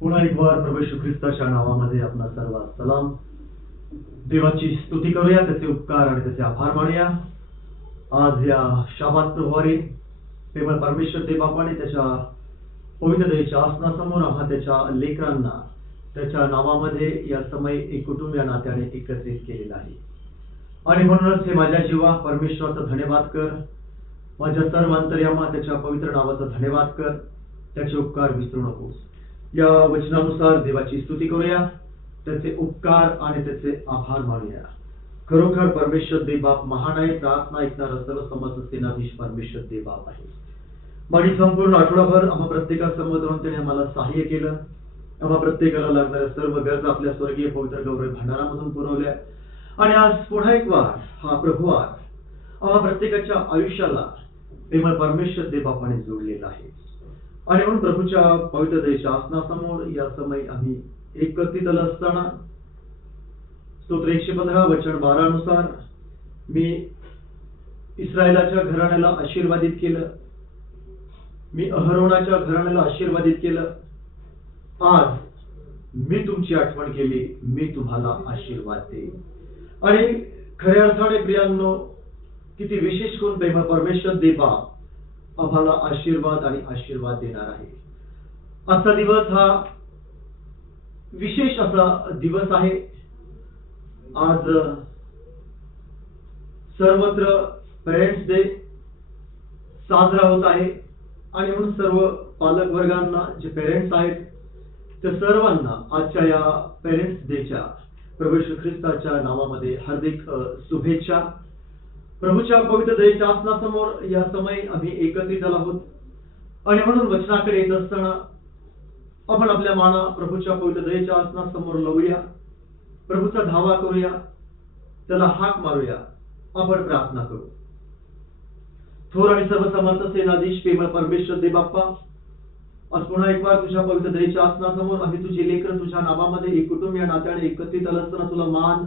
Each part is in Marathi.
पुन्हा एक वार प्रभू येशू ख्रिस्ताच्या नावामध्ये आपला सर्व सलाम. देवाची स्तुती करूया, त्याचे उपकार आणि त्याचे आभार मानूया. आज या शाबात प्रभुवारी प्रेमळ परमेश्वर देव बापाने त्याच्या पवित्र देवाच्या आसनासमोर आम्हा त्याच्या लेकरांना त्याच्या नावामध्ये या समय एक कुटुंब या नात्याने एकत्रित केलेलं आहे. आणि म्हणूनच हे माझ्या जीवा परमेश्वराचा धन्यवाद कर, माझ्या सर्व अंतर्यामा त्याच्या पवित्र नावाचा धन्यवाद कर. त्याचे उपकार विसरू नकोस. या वचनानुसार देवाची स्तुती करूया, त्याचे उपकार आणि त्याचे आभार मानूया. खरोखर परमेश्वर देव बाप महान आहे, प्रार्थना ऐकणारा सर्व समर्थ सेनाधीश परमेश्वर देव बाप आहे. मागील संपूर्ण आठवडाभर आम्हा प्रत्येकासमोर राहून त्याने आम्हाला सहाय्य केलं. आम्हा प्रत्येकाला लागणाऱ्या सर्व गरजा आपल्या स्वर्गीय पवित्र गौरव भंडारामधून पुरवल्या. आणि आज पुन्हा एक वार हा प्रभुवार आम्हा प्रत्येकाच्या आयुष्याला प्रेमळ परमेश्वर देव बापाने जोडलेला आहे. आणि म्हणून प्रभूच्या पवित्र देवाच्या आसनासमोर या समय आम्ही एकत्रित आलो असताना स्तोत्र 115 वचन 12 नुसार मी इस्रायलाच्या घराण्याला आशीर्वादित केलं, मी अहरोनाच्या घराण्याला आशीर्वादित केलं. आज मी तुमची आठवण केली, मी तुम्हाला आशीर्वाद देईन. आणि खऱ्या अर्थाने प्रियांनो, किती विशेष करून प्रेमळ परमेश्वर देवा आम्हाला आशीर्वाद आणि आशीर्वाद देणार आहे. आजचा दिवस हा विशेष असा दिवस आहे. आज सर्वत्र पेरेंट्स डे साजरा होत आहे. आणि म्हणून सर्व पालक वर्गांना, जे पेरेंट्स आहेत त्या सर्वांना आजच्या या पेरेंट्स डेच्या प्रभू येशू ख्रिस्ताच्या नावामध्ये हार्दिक शुभेच्छा. प्रभूच्या पवित्र दयेच्या आसनासमोर या समय आम्ही एकत्रित झालो आहोत. आणि म्हणून वचनाकडे येत असताना आपण आपल्या माना प्रभूच्या पवित्र दयेच्या आसनासमोर लावूया, प्रभूचा धावा करूया, त्याला हाक मारूया, आपण प्रार्थना करू. थोर आणि सर्वसमर्थ सेनाधीश प्रेमळ परमेश्वर देव बाप्पा, आज पुन्हा एक वार तुझ्या पवित्र दयेच्या आसनासमोर आम्ही तुझे लेकर तुझ्या नावामध्ये एक कुटुंब या नात्याने एकत्रित आलो असताना तुला मान,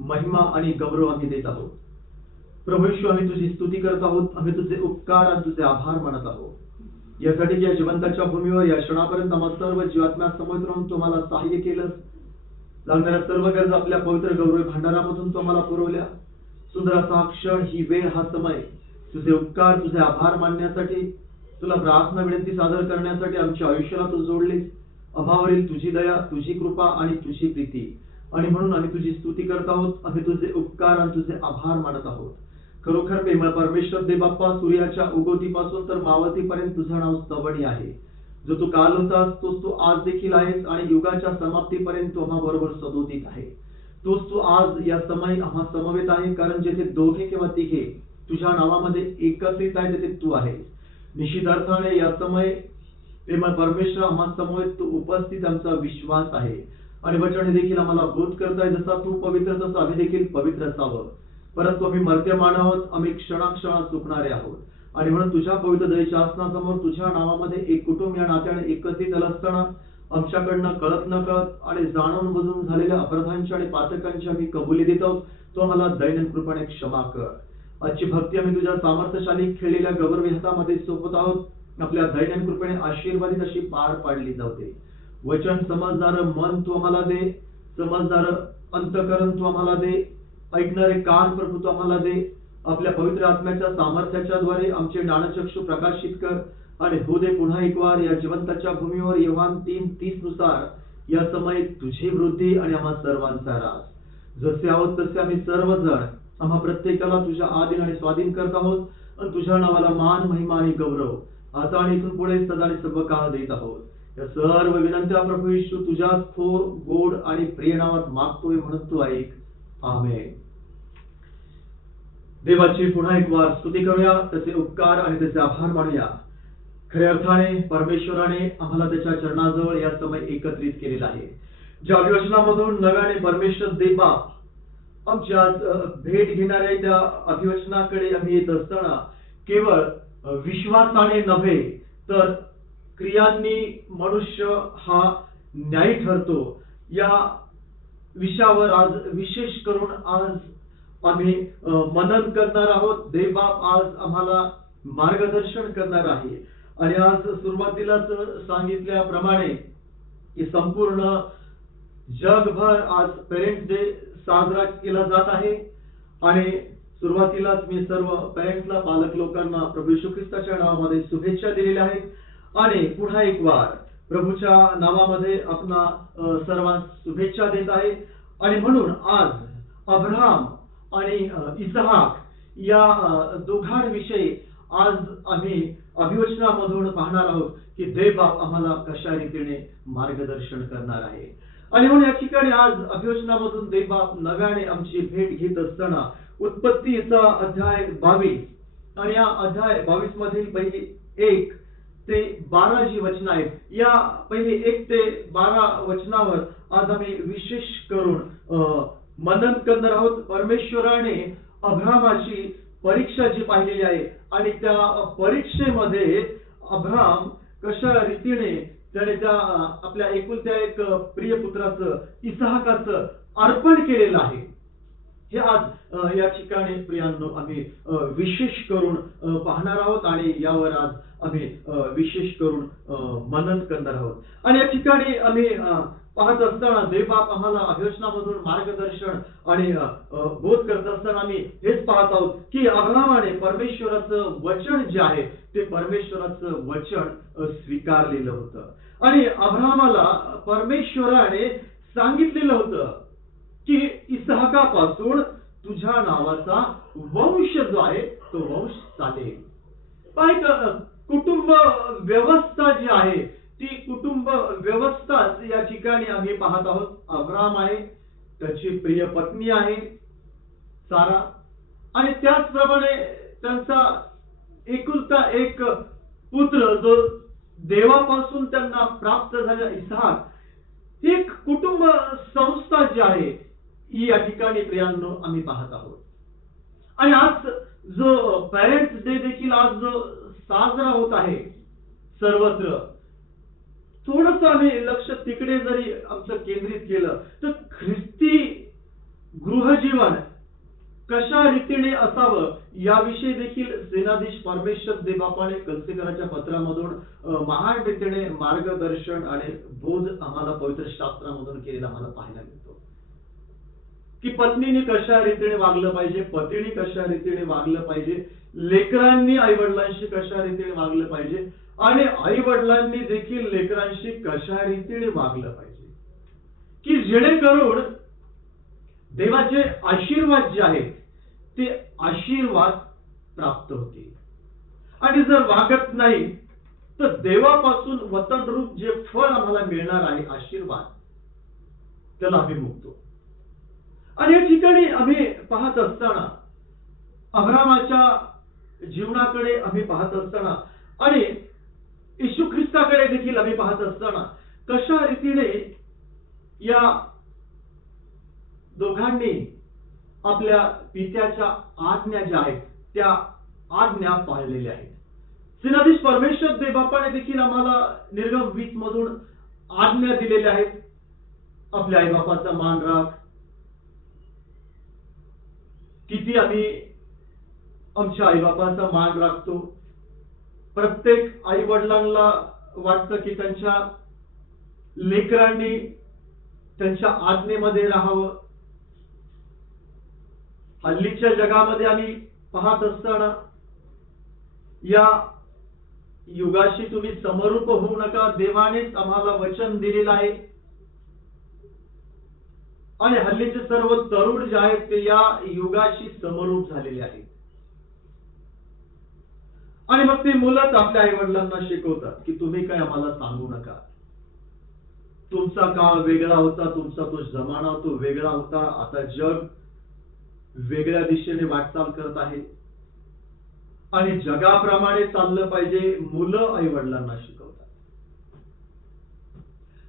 महिमा आणि गौरव आम्ही देत आहोत. प्रभू येशू, आम्ही तुझी स्तुती करत आहोत, आम्ही तुझे उपकार आणि तुझे आभार मानत आहोत. यासाठी या जिवंताच्या भूमीवर या क्षणापर्यंत आम्हाला सर्व जीवात्म्यासमोर राहून तुम्हाला सहाय्य केलं. लागणाऱ्या सर्व गरजा आपल्या पवित्र गौरव भंडारामधून तुम्हाला पुरवल्या. सुंदर असा क्षण, ही वेळ, हा समय तुझे उपकार, तुझे आभार मानण्यासाठी, तुला प्रार्थना विनंती सादर करण्यासाठी आमच्या आयुष्याला तू जोडलीस. आम्हावरील तुझी दया, तुझी कृपा आणि तुझी प्रीती. आणि म्हणून आम्ही तुझी स्तुती करत आहोत, आम्ही तुझे उपकार आणि तुझे आभार मानत आहोत. खरोखर प्रेमळ परमेश्वर देव बाप्पा, सूर्याच्या उगवतीपासून तर मावळतीपर्यंत तुझं नाव स्तवणी आहे. जो तू काल होतास तोच तू आज देखील आहेस आणि युगाच्या समाप्तीपर्यंत तू आम्हा बरोबर सदोदित आहे. तोच तू आज या समय आम्हा समवेत आहे, कारण जेथे दोघे किंवा तिघे तुझ्या नावामध्ये एकत्रित आहे तेथे तू आहेस. निश्चितार्थाने या समय प्रेमळ परमेश्वर आम्हा समवेत तू उपस्थित, आमचा विश्वास आहे. आणि वचन देखील आम्हाला बोध करताय, जसा तू पवित्र तसं आम्ही देखील पवित्र असावं. परंतु आम्ही मर्त्यमान आहोत, आम्ही क्षणाक्षणात चुकणारे आहोत. आणि म्हणून तुझ्या पवित्र दयेच्या आसनासमोर तुझ्या नावामध्ये एक कुटुंब या नात्याने एकत्रित झालं असताना आमच्याकडनं कळत न कळत आणि जाणून बुजून झालेल्या अपराधांची आणि पातकांची आम्ही कबुली देत आहोत. तो आम्हाला दैनंदिन कृपेने क्षमा कर. आजची भक्ती आम्ही तुझ्या सामर्थ्यशाली खेळलेल्या गौरवी हातामध्ये सोपत आहोत. आपल्या दैनंदिन कृपेने आशीर्वादित अशी पार पाडली जाऊ दे. वचन समजणारं मन तू आम्हाला दे, समजणारं अंतःकरण तू आम्हाला दे, ऐकणारे कान प्रभू तू आम्हाला दे. आपल्या पवित्र आत्म्याच्या सामर्थ्याच्या द्वारे आमचे ज्ञानचक्षु प्रकाशित कर. आणि हो दे पुन्हा एक वार या जिवंताच्या भूमीवर योहान 3:30 नुसार या समय तुझी वृद्धी आणि आम्हा सर्वांचा रास. जसे आहोत तसे आम्ही सर्वजण आम्हा प्रत्येकाला तुझ्या आधीन आणि स्वाधीन करत आहोत. आणि तुझ्या नावाला मान, महिमा आणि गौरव आता आणि इथून पुढे सदा आणि सर्व काळ देत आहोत. या सर्व विनंत्या प्रभू येशू तुझ्या थोर, गोड आणि प्रिय नावात मागतोय, म्हणून तू ऐक. आमेन. देवाची पुन्हा एक वार स्तुती करूया, त्याचे उपकार आणि त्याचे आभार मानूया. खऱ्या अर्थाने परमेश्वराने आम्हाला त्याच्या चरणाजवळ या समय एकत्रित केलेलं आहे. ज्या अभिवचनामधून नव्याने परमेश्वर देव बाप आमच्या भेट घेणाऱ्या त्या अभिवचनाकडे आम्ही येत असताना केवळ विश्वासाने नव्हे तर क्रियांनी मनुष्य हा न्यायी ठरतो, या विषयावर आज विशेष करून आज आम्ही मनन करणार आहोत. देवबाप आज आम्हाला मार्गदर्शन करणार आहे. आणि आज सुरुवातीलाच सांगितल्याप्रमाणे की संपूर्ण जगभर आज पेरेंट्स डे साजरा केला जात आहे. आणि सुरुवातीलाच मी सर्व पेरेंट्सला, पालक लोकांना प्रभू येशू ख्रिस्ताच्या नावामध्ये शुभेच्छा दिलेल्या आहेत. आणि पुन्हा एक वार प्रभूच्या नावामध्ये आपणा सर्वांस शुभेच्छा देत आहे. आणि म्हणून आज अब्राहम आणि इसहाक या दोघांविषयी आज आम्ही अभिवचनामधून पाहणार आहोत की देवबाप आम्हाला कशा रीतीने मार्गदर्शन करणार आहे. आणि म्हणून या ठिकाणी आज अभिवचनामधून देवबाप नव्याने आमची भेट घेत असताना उत्पत्तीचा अध्याय 22 आणि या अध्याय 22 मधील पहिली 1 ते 12 जी वचनं आहेत, या पहिली 1 ते 12 वचनावर आज आम्ही विशेष करून मनन करणार आहोत. परमेश्वराने अब्राहमाची परीक्षा जी पाहिलेली आहे आणि त्या परीक्षेमध्ये अब्राहम कशा रीतीने त्याने त्या आपल्या एकुलत्या एक प्रिय पुत्राचं इसहाकाचं अर्पण केलेलं आहे, हे आज या ठिकाणी प्रियांनो आम्ही विशेष करून पाहणार आहोत आणि यावर आज आम्ही विशेष करून मनन करणार आहोत. आणि या ठिकाणी आम्ही पाहत असताना देवबाप आम्हाला अभिवचनामधून मार्गदर्शन आणि बोध करत असताना आम्ही हेच पाहत आहोत की अब्राहमाने परमेश्वराचं वचन जे आहे ते परमेश्वराचं वचन स्वीकारलेलं होतं. आणि अब्राहमाला परमेश्वराने सांगितलेलं होतं की इसहाकापासून तुझ्या नावाचा वंश जो आहे तो वंश चालेल. कुटुंब व्यवस्था जी आहे ती कुटुंब व्यवस्था या ठिकाणी आम्ही पाहत आहोत. अब्राहम आहे, त्याची प्रिय पत्नी आहे सारा, आणि त्याचप्रमाणे त्यांचा एकुलता एक पुत्र जो देवापासून त्यांना प्राप्त झालेला इसहाक, एक कुटुंब संस्था जी आहे ही या ठिकाणी प्रियांनो आम्ही पाहत आहोत. आणि आज जो पेरेंट्स डे देखील आज जो साजरा होत आहे सर्वत्र, थोडस आम्ही लक्ष तिकडे जरी आमचं केंद्रित केलं तर ख्रिस्ती गृहजीवन कशा रीतीने असावं याविषयी देखील सेनाधीश परमेश्वर देवबापाने कलसेकराच्या पत्रामधून महान रीतीने मार्गदर्शन आणि बोध आम्हाला पवित्र शास्त्रामधून केलेला आम्हाला पाहायला मिळतो की पत्नीने कशा रीतीने वागलं पाहिजे, पतीने कशा रीतीने वागलं पाहिजे, लेकरांनी आई वडिलांशी कशा रीतीने वागलं पाहिजे आणि आई वडिलांनी देखील लेकरांशी कशा रीतीने वागलं पाहिजे की जेणेकरून देवाचे आशीर्वाद जे आहेत ते आशीर्वाद प्राप्त होतील. आणि जर वागत नाही तर देवापासून वतनरूप जे फळ आम्हाला मिळणार आहे आशीर्वाद, त्याला आम्ही मुक्तो. आणि या ठिकाणी आम्ही पाहत असताना अब्राहमाच्या जीवनाकडे आम्ही पाहत असताना आणि येशू ख्रिस्ताकडे देखील आम्ही पाहत असताना कशा रीतीने या दोघांनी आपल्या पित्याच्या आज्ञा ज्या आहेत त्या आज्ञा पाळलेल्या आहेत. सेनाधीश परमेश्वर देवबापाने देखील आम्हाला निर्गम 20 मधून आज्ञा दिलेल्या आहेत. आपल्या आई बापाचा मान राख. किती आम्ही आमच्या आई बापाचा मान राखतो. प्रत्येक आई वडिलांना वाटतं की त्यांच्या लेकरांनी त्यांच्या आज्ञेमध्ये राहावं. हल्लीच्या जगामध्ये आम्ही पाहत असताना या युगाशी तुम्ही समरूप होऊ नका, देवानेच आम्हाला वचन दिलेलं आहे. आणि हल्लीचे सर्व तरुण जे आहेत ते या युगाशी समरूप झालेले आहेत. आणि मग ते मुलंच आपल्या आई वडिलांना शिकवतात की तुम्ही काय आम्हाला सांगू नका. तुमचा काळ वेगळा होता, तुमचा तो जमाना तो वेगळा होता. आता जग वेगळ्या दिशेने वाटचाल करत आहे आणि जगाप्रमाणे चाललं पाहिजे. मुलं आई वडिलांना शिकवतात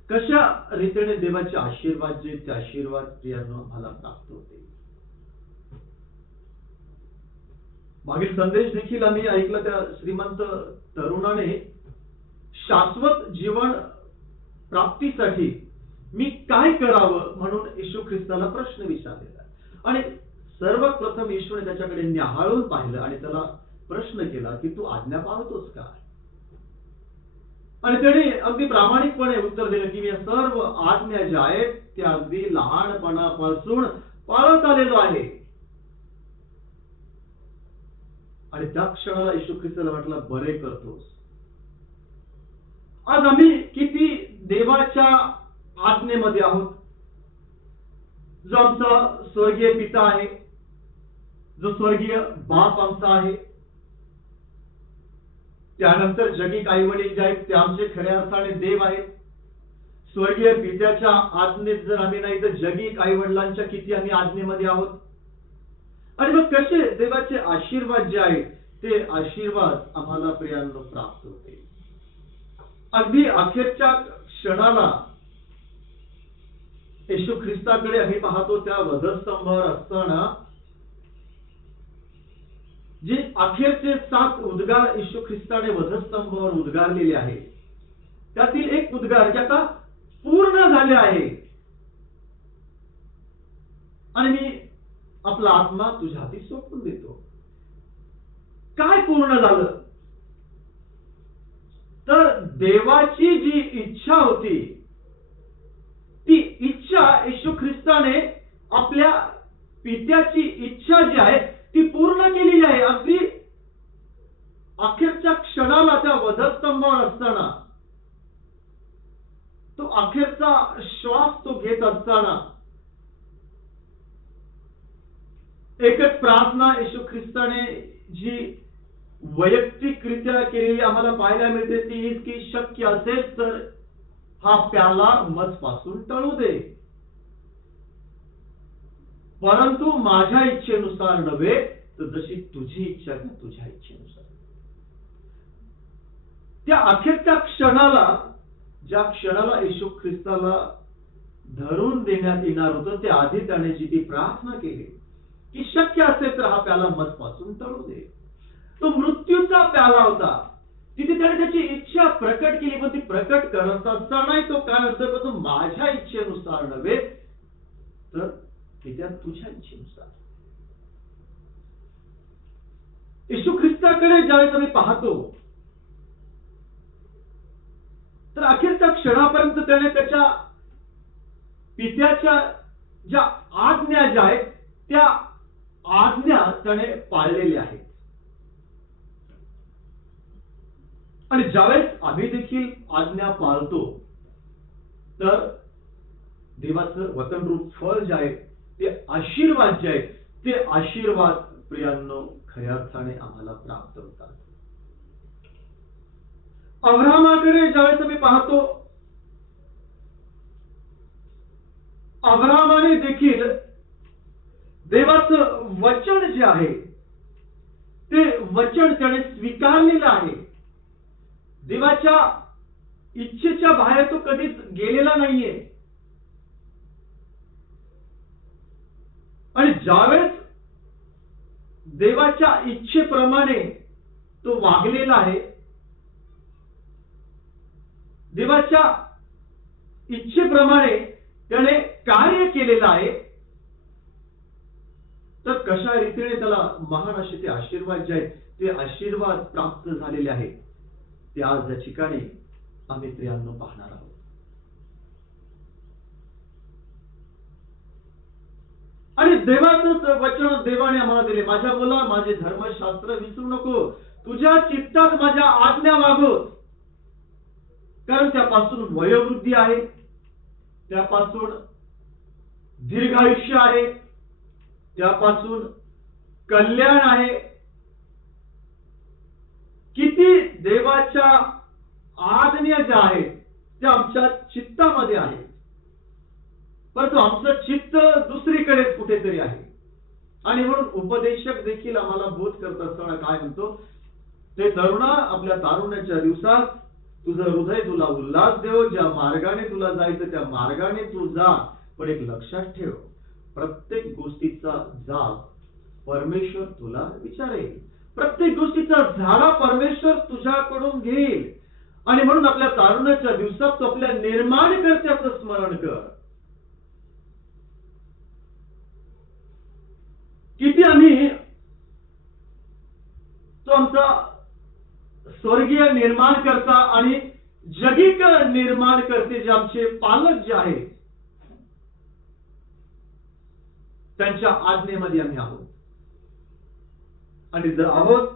कशा रीतीने देवाचे आशीर्वाद जे ते आशीर्वाद प्रियांनो आम्हाला प्राप्त होते. मागील संदेश देखील आम्ही ऐकला. त्या श्रीमंत तरुणाने शाश्वत जीवन प्राप्तीसाठी मी काय करावं म्हणून येशू ख्रिस्ताला प्रश्न विचारलेला. आणि सर्वात प्रथम येशूने त्याच्याकडे न्याहाळून पाहिलं आणि त्याला प्रश्न केला की तू आज्ञा पाळतोस का. आणि त्याने अगदी प्रामाणिकपणे उत्तर दिलं की मी सर्व आज्ञा ज्या आहेत त्या अगदी लहानपणापासून पाळत आलेलो आहे. आणि त्या क्षणाला येशू ख्रिस्ताला वाटलं बरे करतोस. आज आम्ही किती देवाच्या आज्ञेमध्ये आहोत. जो आमचा स्वर्गीय पिता आहे, जो स्वर्गीय बाप आमचा आहे, त्यानंतर जगिक आई वडील जे आहेत ते आमचे खऱ्या अर्थाने देव आहेत. स्वर्गीय पित्याच्या आज्ञेत जर आम्ही नाही तर जगिक आई वडिलांच्या किती आम्ही आज्ञेमध्ये आहोत. आणि मग कसे देवाचे आशीर्वाद जे आहेत ते आशीर्वाद आम्हाला प्रियांनो प्राप्त होते. अगदी अखेरच्या क्षणाला येशू ख्रिस्ताकडे आम्ही पाहतो. त्या वधस्तंभावर असताना जे अखेरचे 7 उद्गार येशू ख्रिस्ताने वधस्तंभावर उद्गारलेले आहे त्यातील एक उद्गार जे आता पूर्ण झाले आहे. आणि मी आपला आत्मा तुझ्या हाती सोपवून देतो. काय पूर्ण झालं तर देवाची जी इच्छा होती ती इच्छा येशू ख्रिस्ताने आपल्या पित्याची इच्छा जी आहे ती पूर्ण केलेली आहे. अगदी अखेरच्या क्षणाला त्या वधस्तंभावर असताना तो अखेरचा श्वास तो घेत असताना एकच प्रार्थना येशू ख्रिस्ताने जी वैयक्तिकरित्या केलेली आम्हाला पाहायला मिळते ती हीच की शक्य असेल तर हा प्याला मजपासून टळू दे, परंतु माझ्या इच्छेनुसार नव्हे तर जशी तुझी इच्छा आहे तुझ्या इच्छेनुसार. त्या अखेरच्या क्षणाला ज्या क्षणाला येशू ख्रिस्ताला धरून देण्यात येणार होतं त्या आधी त्याने जी ती प्रार्थना केली की शक्य असेल तर हा प्याला मजपासून टळू दे. तो मृत्यूचा प्याला होता. तिथे त्याने त्याची इच्छा प्रकट केली पण ती प्रकट करत असतानाही तो काय म्हणतो तो माझ्या इच्छेनुसार नव्हे तर त्या तुझ्या इच्छेनुसार. येशू ख्रिस्ताकडे ज्यावेळेस आम्ही पाहतो तर अखेरच्या क्षणापर्यंत त्याने त्याच्या पित्याच्या ज्या आज्ञा ज्या आहेत त्या आज्ञा त्याने पाळलेल्या आहेत. आणि ज्यावेळेस आम्ही देखील आज्ञा पाळतो तर देवाचं वचनरूप फळ जे आहे ते आशीर्वाद जे आहेत ते आशीर्वाद प्रियांनो खऱ्या अर्थाने आम्हाला प्राप्त होतात. अब्राहमाकडे ज्यावेळेस आम्ही पाहतो अब्राहमाने देखील देवाचं वचन जे आहे ते वचन त्याने स्वीकारलेलं आहे. देवाच्या इच्छेच्या बाहेर तो कधीच गेलेला नाहीये. आणि ज्यावेळेस देवाच्या इच्छेप्रमाणे तो वागलेला आहे, देवाच्या इच्छेप्रमाणे त्याने कार्य केलेलं आहे, तर कशा रीतीने त्याला महान असे ते आशीर्वाद जे आहेत ते आशीर्वाद प्राप्त झालेले आहेत ते आज या ठिकाणी आम्ही प्रियांनो पाहणार आहोत. आणि देवाचं वचन देवाने आम्हाला दिले. माझ्या मुला माझे धर्मशास्त्र विसरू नको, तुझ्या चित्तात माझ्या आज्ञा वागव, कारण त्यापासून वयोवृद्धी आहे, त्यापासून दीर्घायुष्य आहे, त्यापासून कल्याण आहे. किती देवाच्या आज्ञा ज्या आहेत त्या आमच्या चित्तामध्ये आहेत, परंतु आमचं चित्त दुसरीकडेच कुठेतरी आहे. आणि म्हणून उपदेशक देखील आम्हाला बोध करत असताना काय म्हणतो ते तरुणा, आपल्या तारुण्याच्या दिवसात तुझं हृदय तुला उल्हास देव, ज्या मार्गाने तुला जायचं त्या मार्गाने तू जा, पण एक लक्षात ठेव प्रत्येक गोष्टीचा जाब परमेश्वर तुला विचारेल, प्रत्येक गोष्टीचा झाडा परमेश्वर तुझ्याकडून घेईल. आणि म्हणून आपल्या तारुण्याच्या दिवसात तो आपल्या निर्माणकर्त्याचं स्मरण कर. किती आम्ही तो आमचा स्वर्गीय निर्माणकर्ता आणि जगिक निर्माण करते जे आमचे पालक जे आहेत त्यांच्या आज्ञेमध्ये आम्ही आहोत. आणि जर आहोत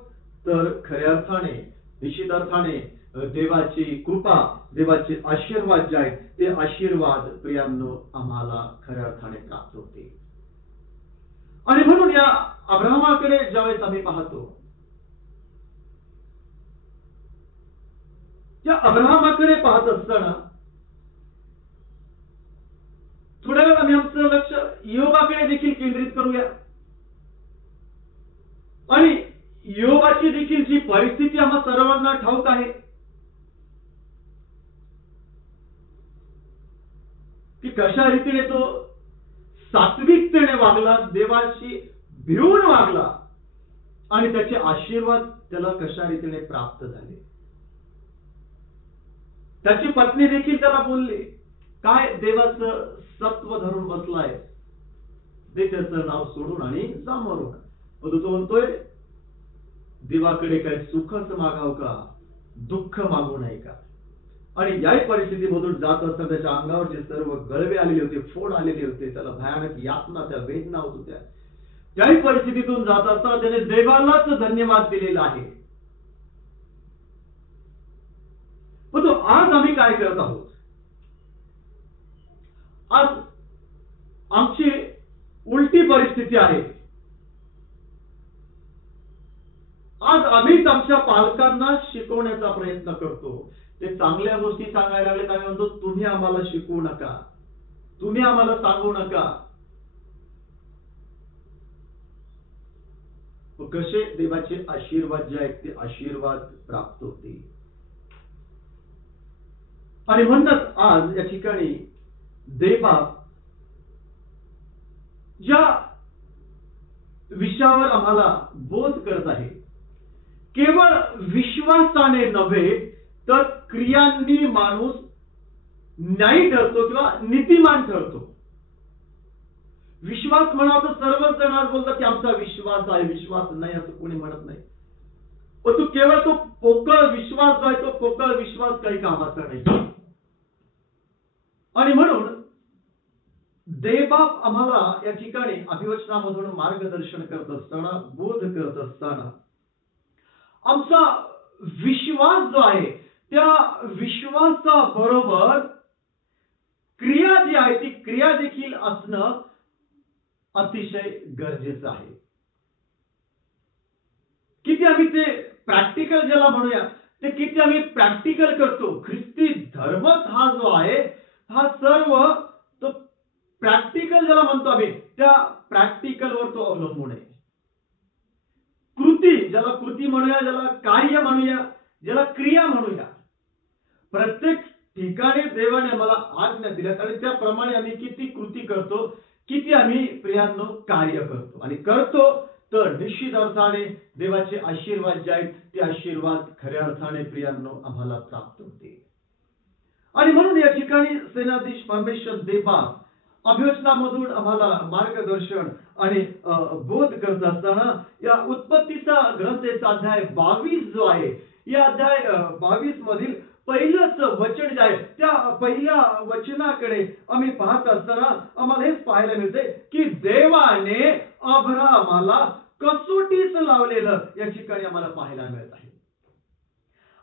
तर खऱ्या अर्थाने, निश्चित अर्थाने देवाची कृपा, देवाचे आशीर्वाद जे आहेत ते आशीर्वाद प्रियांनो आम्हाला खऱ्या अर्थाने प्राप्त होते. आणि म्हणून या अब्राहमाकडे ज्यावेळेस आम्ही पाहतो, या अब्राहमाकडे पाहत असताना थोड्या वेळ आम्ही आमचं लक्ष योबाकडे देखील केंद्रित करूया. आणि योबाची देखील जी परिस्थिती आम्हा सर्वांना ठाऊक आहे की कशा रीतीने तो सात्विकतेने वागला, देवाशी भिवून वागला आणि त्याचे आशीर्वाद त्याला कशा रीतीने प्राप्त झाले. त्याची पत्नी देखील त्याला बोलली, काय देवाचं सत्व धरून बसलाय, दे त्याचं नाव सोडून आणि जा मरून. तो म्हणतोय देवाकडे काय सुखच मागाव का, दुःख मागू नये का. आणि याही परिस्थितीमधून जात असताना त्याच्या अंगावर जे सर्व गळवे आलेले होते, फोड आलेले होते, त्याला भयानक यातना, त्या वेदना होत होत्या, त्याही परिस्थितीतून जात असताना त्याने देवालाच धन्यवाद दिलेला आहे. पण तो आज आम्ही काय करत आहोत, आज आमची उलटी परिस्थिती आहे. आज आम्हीच आमच्या पालकांना शिकवण्याचा प्रयत्न करतो. ते चांगल्या गोष्टी सांगायला लागले आम्ही म्हणतो तुम्ही आम्हाला शिकवू नका, तुम्ही आम्हाला सांगू नका. कसे देवाचे आशीर्वाद जे आहेत ते आशीर्वाद प्राप्त होते. आणि म्हणतात आज या ठिकाणी देवबाप ज्या विषयावर आम्हाला बोध करत आहे, केवळ विश्वासाने नव्हे तर क्रियांनी माणूस न्यायी ठरतो किंवा नीतिमान ठरतो. विश्वास म्हणा तर सर्वच जण आज बोलतात की आमचा विश्वास आहे, विश्वास नाही असं कोणी म्हणत नाही. पण तू केवळ तो पोकळ विश्वास जो आहे तो पोकळ विश्वास काही कामाचा नाही. आणि म्हणून देवबाप आम्हाला या ठिकाणी अभिवचनामधून मार्गदर्शन करत असताना, बोध करत असताना आमचा विश्वास जो आहे त्या विश्वासाबरोबर क्रिया जी आहे ती क्रिया देखील असणं अतिशय गरजेचं आहे. किती आम्ही ते प्रॅक्टिकल ज्याला म्हणूया ते किती आम्ही प्रॅक्टिकल करतो. ख्रिस्ती धर्मच हा जो आहे हा सर्व तो प्रॅक्टिकल ज्याला म्हणतो आम्ही त्या प्रॅक्टिकलवर तो अवलंबून आहे. कृती ज्याला कृती म्हणूया, ज्याला कार्य म्हणूया, ज्याला क्रिया म्हणूया, प्रत्येक ठिकाणी देवाने आम्हाला आज्ञा दिल्या आणि त्याप्रमाणे आम्ही किती कृती करतो, किती आम्ही प्रियांनो कार्य करतो. आणि करतो तर निश्चित अर्थाने देवाचे आशीर्वाद जे आहेत ते आशीर्वाद खऱ्या अर्थाने प्रियांनो आम्हाला प्राप्त होते. आणि म्हणून या ठिकाणी सेनाधीश परमेश्वर देवबाप अभिवचनामधून आम्हाला मार्गदर्शन आणि बोध करत असताना या उत्पत्तीचा ग्रंथाचा अध्याय 22 जो आहे, या अध्याय 22 मधील पहिलंच वचन जे आहे त्या पहिल्या वचनाकडे आम्ही पाहत असताना आम्हाला हेच पाहायला मिळते की देवाने अब्राहमाला कसोटीस लावलेलं या ठिकाणी आम्हाला पाहायला मिळत आहे.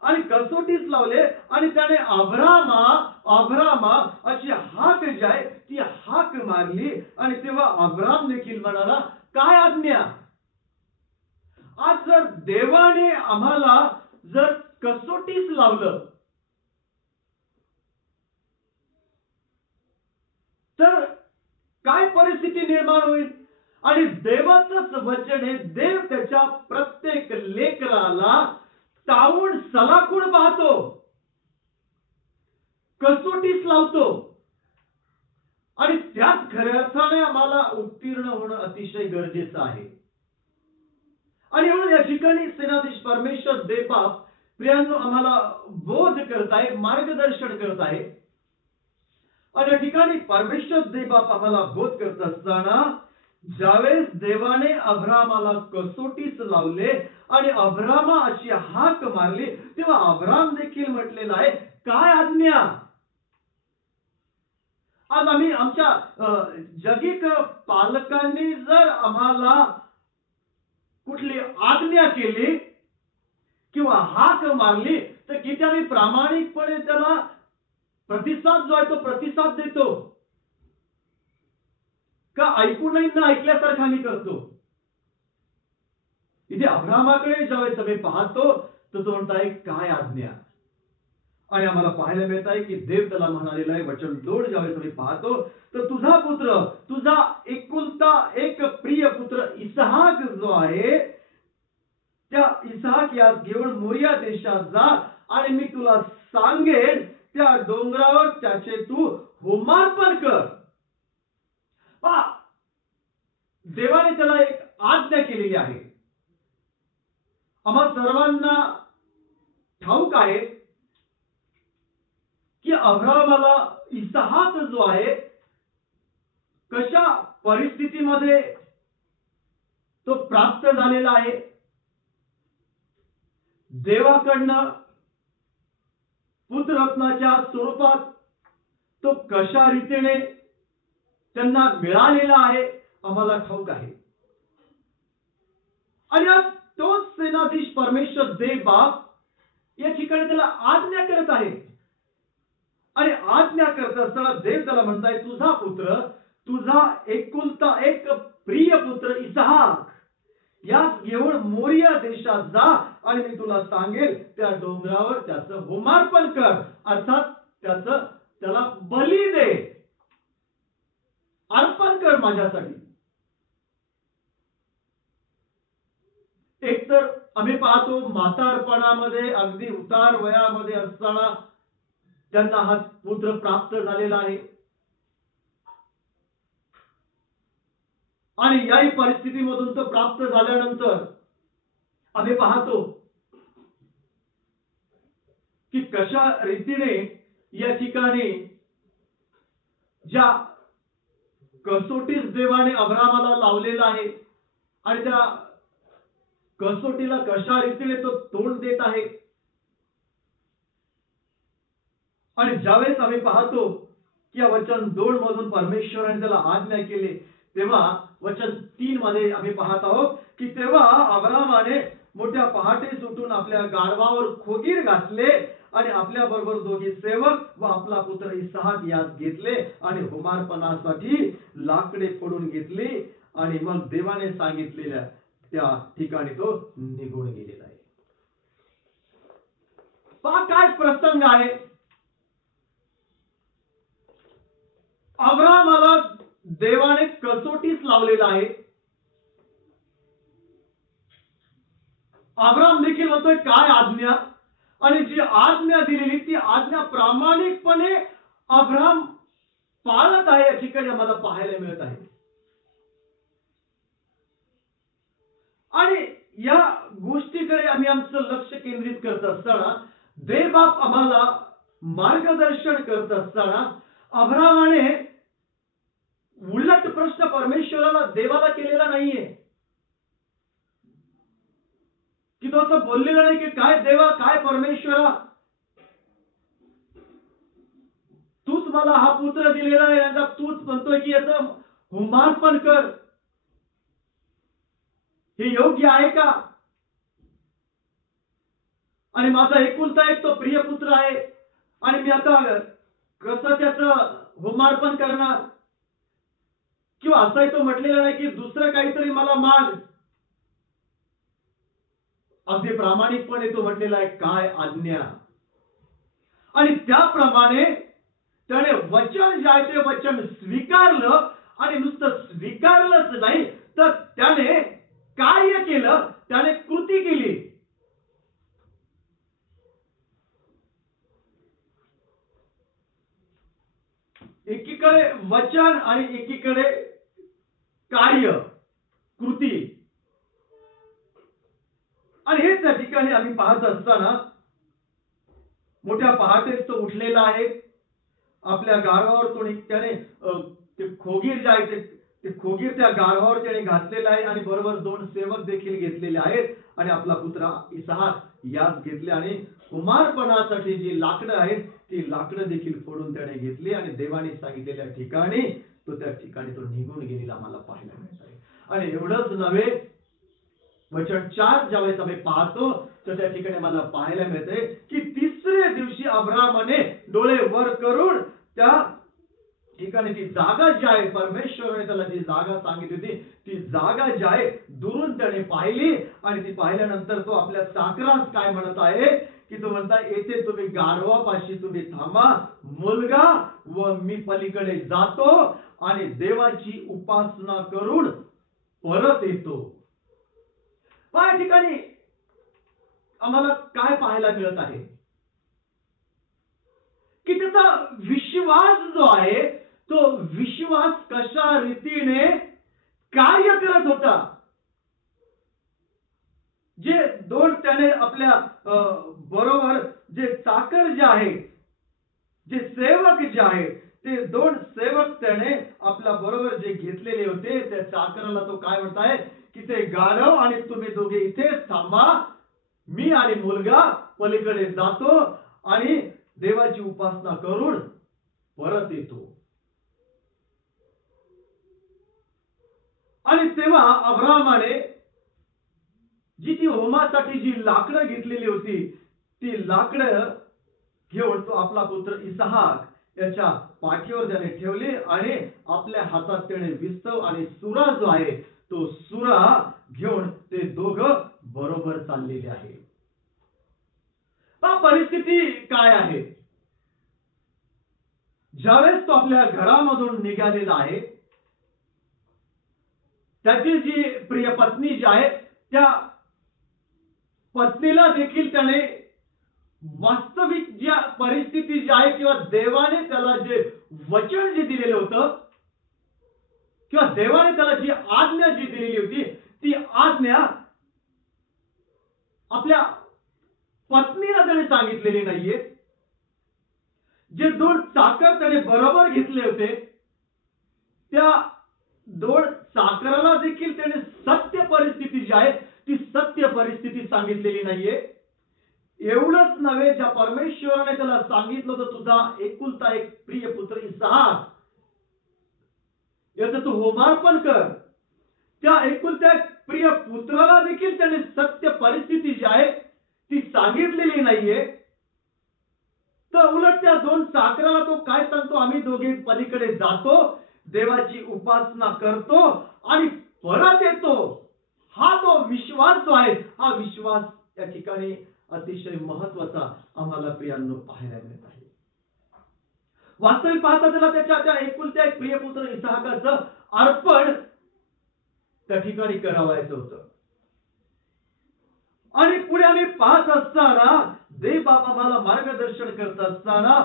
आणि कसोटीस लावले आणि त्याने अब्राहमा अशी हाक जी आहे ती हाक मारली. आणि तेव्हा अब्राहम देखील म्हणाला, काय आज्ञा. आज जर देवाने आम्हाला जर कसोटीस लावलं तर काय परिस्थिती निर्माण होईल. आणि देवाचंच वचन आहे, देव त्याच्या प्रत्येक लेकराला तावून सलाखून पाहतो, कसोटीस लावतो. आणि त्याच खऱ्या अर्थाने आम्हाला उत्तीर्ण होणं अतिशय गरजेचं आहे. आणि म्हणून या ठिकाणी सेनाधीश परमेश्वर देवबाप प्रियांनो आम्हाला बोध करत आहे, मार्गदर्शन करत आहे. आणि या ठिकाणी परमेश्वर देवबाप आम्हाला बोध करत असताना ज्यावेळेस देवाने अब्रामाला कसोटीस लावले आणि अब्रामा अशी हाक मारली, तेव्हा अब्राम देखील म्हटलेला आहे, काय आज्ञा. आज आम्ही आमच्या जगिक पालकांनी जर आम्हाला कुठली आज्ञा केली किंवा हाक मारली, तर किती आम्ही प्रामाणिकपणे त्याला प्रतिसाद जो आहे तो प्रतिसाद देतो का ऐकूनही न ऐकल्यासारखं आम्ही करतो. इथे अब्रामाकडे ज्यावेळेस आम्ही पाहतो तर तो म्हणताय काय आज्ञा. आणि आम्हाला पाहायला मिळत आहे की देव त्याला म्हणालेला आहे, वचन 2 ज्यावेळेस आम्ही पाहतो तर तुझा पुत्र, तुझा एकुलता एक प्रिय पुत्र इसहाक जो आहे, त्या इसहाक यास घेऊन मोरिया देशात जा आणि मी तुला सांगेन त्या डोंगरावर त्याचे तू होमार्पण कर. पहा, देवाने त्याला एक आज्ञा केलेली आहे. आम्हा सर्वांना ठाऊक आहे की अब्रामाला इसहाक जो आहे कशा परिस्थितीमध्ये तो प्राप्त झालेला आहे. देवाकडनं पुत्ररत्नाच्या स्वरूपात तो कशा रीतीने त्यांना मिळालेला आहे आम्हाला ठाऊक आहे. आणि आज तोच सेनाधीश परमेश्वर देव बाप या ठिकाणी त्याला आज्ञा करत आहे. आणि आज्ञा करत असताना देव त्याला म्हणताय, तुझा पुत्र, तुझा एकुलता एक प्रिय पुत्र इसहाक यास घेऊन मोरिया देशात जा आणि मी तुला सांगेल त्या डोंगरावर त्याचं होमार्पण कर. अर्थात त्याला बली दे, अर्पण कर माझ्यासाठी. एकतर आम्ही पाहतो म्हातारपणामध्ये अगदी उतार वयामध्ये असताना त्यांना हा पुत्र प्राप्त झालेला आहे. आणि याही परिस्थितीमधून तो प्राप्त झाल्यानंतर आम्ही पाहतो की कशा रीतीने या ठिकाणी ज्या कसोटीस देवाने अब्रामाला लावलेला आहे आणि त्या कसोटीला कशा रीतीने तो तोंड देत आहे. आणि ज्यावेळेस आम्ही पाहतो की या वचन 2 मधून परमेश्वराने त्याला आज्ञा केली, तेव्हा वचन 3 मध्ये आम्ही पाहत आहोत की तेव्हा अब्रामाने मोठ्या पहाटे उठून आपल्या गाढवावर खोगीर घातले आणि आपल्या बरोबर दोघे सेवक व आपला पुत्र इसहाक यास घेतले आणि होमार्पणासाठी लाकडे फोडून घेतली आणि मग देवाने सांगितलेल्या त्या ठिकाणी तो निघून गेलेला आहे. पहा काय प्रसंग आहे. अब्रामाला देवाने कसोटीस लावलेला आहे. अब्राम देखील म्हणतोय काय आज्ञा. आणि जी आज्ञा दिलेली ती आज्ञा प्रामाणिकपणे अब्राम पाळत आहे या ठिकाणी आम्हाला पाहायला मिळत आहे. आणि या गोष्टीकडे आम्ही आमचं लक्ष केंद्रित करत असताना, देवबाप आम्हाला मार्गदर्शन करत असताना अब्रामाने उलट प्रश्न परमेश्वराला देवाला केलेला नाहीये की तो असं बोललेला नाही की काय देवा, काय परमेश्वरा, तूच मला हा पुत्र दिलेला आहे, यांचा तूच म्हणतोय की याचं होमार्पण कर, हे योग्य आहे का. आणि माझा एकुलता एक तो प्रिय पुत्र आहे आणि मी आता कसं त्याचं होमार्पण करणार. किंवा असंही तो म्हटलेला नाही की दुसरं काहीतरी मला माग. अगदी प्रामाणिकपणे तो म्हटलेला आहे काय आज्ञा. आणि त्याप्रमाणे त्याने वचन जे आहे ते वचन स्वीकारलं. आणि नुसतं स्वीकारलंच नाही तर त्याने कार्य केलं, त्याने कृती केली. एकीकडे वचन आणि एकीकडे कार्य, कृती. आणि हेच त्या ठिकाणी आम्ही पाहत असताना मोठ्या पहाटेच तो उठलेला आहे. आपल्या गाढवावर तो त्याने ते खोगीर जे आहे ते ते खोगीर त्या गाढवावर त्याने घातलेला आहे आणि बरोबर 2 सेवक देखील घेतलेले आहेत आणि आपला पुत्र इसहाक यास घेतले आणि कुमारपणासाठी जी लाकडं आहेत ती लाकडं देखील फोडून त्याने घेतली आणि देवाने सांगितलेल्या ठिकाणी तो त्या ठिकाणी तो निघून गेलेला आम्हाला पाहायला मिळत आहे. आणि एवढंच नव्हे, वचन 4 ज्यावेळेस आम्ही पाहतो तर त्या ठिकाणी मला पाहायला मिळते की 3ऱ्या दिवशी अब्रामाने डोळे वर करून त्या ठिकाणी ती जागा जी आहे, परमेश्वराने त्याला जी जागा सांगितली होती ती जागा जी आहे दुरून त्याने पाहिली आणि ती पाहिल्यानंतर तो आपल्या चाकरास काय म्हणत आहे की तो म्हणता, येथे तुम्ही गाढवापाशी तुम्ही थांबा, मुलगा व मी पलीकडे जातो आणि देवाची उपासना करून परत येतो. या ठिकाणी आम्हाला काय पाहायला मिळत आहे की त्याचा विश्वास जो आहे तो विश्वास कशा रीतीने कार्य करत होता. जे 2 त्याने आपल्या बरोबर जे चाकर जे आहे, जे सेवक जे आहे, ते 2 सेवक त्याने आपल्या बरोबर जे घेतलेले होते त्या चाकराला तो काय म्हणताय की ते गाढव आणि तुम्ही दोघे इथेच थांबा, मी आणि मुलगा पलीकडे जातो आणि देवाची उपासना करून परत येतो. आणि तेव्हा अब्रामाने जी होमासाठी जी लाकडं घेतलेली होती ती लाकडं घेऊन तो आपला पुत्र इसहाक याच्या पाठीवर त्याने ठेवली आणि आपल्या हातात त्याने विस्तव आणि सुरा जो आहे तो सुरा घेऊन ते दोघं बरोबर चाललेले आहे. परिस्थिती काय आहे? ज्यावेळेस तो आपल्या घरामधून निघालेला आहे, त्याची जी प्रिय पत्नी जी आहे त्या पत्नीला देखील त्याने वास्तविक ज्या परिस्थिती जी आहे किंवा देवाने त्याला जे वचन जे दिलेलं होतं किंवा देवाने त्याला जी आज्ञा जी दिलेली होती ती आज्ञा आपल्या पत्नीला त्याने सांगितलेली नाहीये. जे 2 चाकर त्याने बरोबर घेतले होते त्या 2 चाकराला देखील त्याने सत्य परिस्थिती जी आहे ती सत्य परिस्थिती सांगितलेली नाहीये. एवढंच नव्हे, ज्या परमेश्वराने त्याला सांगितलं होतं तुझा एकुलता एक प्रिय पुत्र इसहाक याचं तू होमार्पण कर, त्या एकुलत्या प्रिय पुत्राला देखील त्याने सत्य परिस्थिती जी आहे ती सांगितलेली नाहीये. तर उलट त्या 2 चाकराला तो काय सांगतो, आम्ही दोघे पलीकडे जातो, देवाची उपासना करतो आणि परत येतो. हा तो विश्वास जो आहे हा विश्वास या ठिकाणी अतिशय महत्वाचा आम्हाला प्रियांनो पाहायला मिळत आहे. वास्तविक पाहता त्याला त्याच्या त्या एकुलत्या एक प्रिय पुत्र इसहाकाचं अर्पण त्या ठिकाणी करावायचं होतं. आणि पुढे आम्ही पाहत असताना देव बाबा मला मार्गदर्शन करत असताना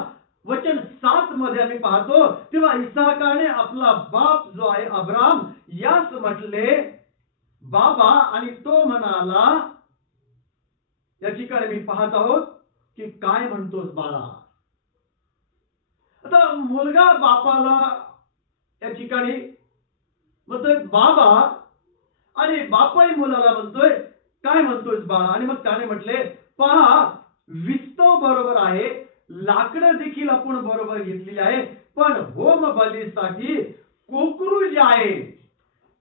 वचन 7 मध्ये आम्ही पाहतो तेव्हा इसहाकाने आपला बाप जो आहे अब्राम यास म्हटले बाबा, आणि तो म्हणाला, या ठिकाणी मी पाहत आहोत की काय म्हणतोस बाळा. आता मुलगा बापाला या ठिकाणी म्हणतोय बाबा आणि बापाही मुलाला म्हणतोय काय म्हणतोयस बाळा. आणि मग त्याने म्हटले पहा, विस्तव बरोबर आहे, लाकडं देखील आपण बरोबर घेतलेली आहे, पण होम बलीसाठी कोकरू जे आहे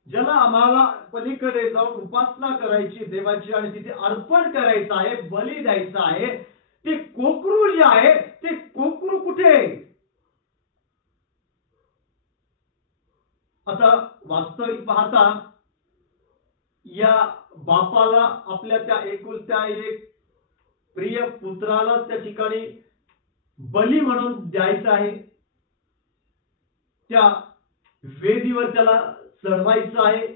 ज्याला आम्हाला पलीकडे जाऊन उपासना करायची देवाची आणि तिथे अर्पण करायचं आहे, बली द्यायचं आहे, ते कोकरू जे आहे ते कोकरू कुठे. आता वास्तविक पाहता या बापाला आपल्या त्या एकुलत्या एक प्रिय पुत्राला त्या ठिकाणी बली म्हणून द्यायचं आहे, त्या वेदीवर त्याला चढवायचं आहे.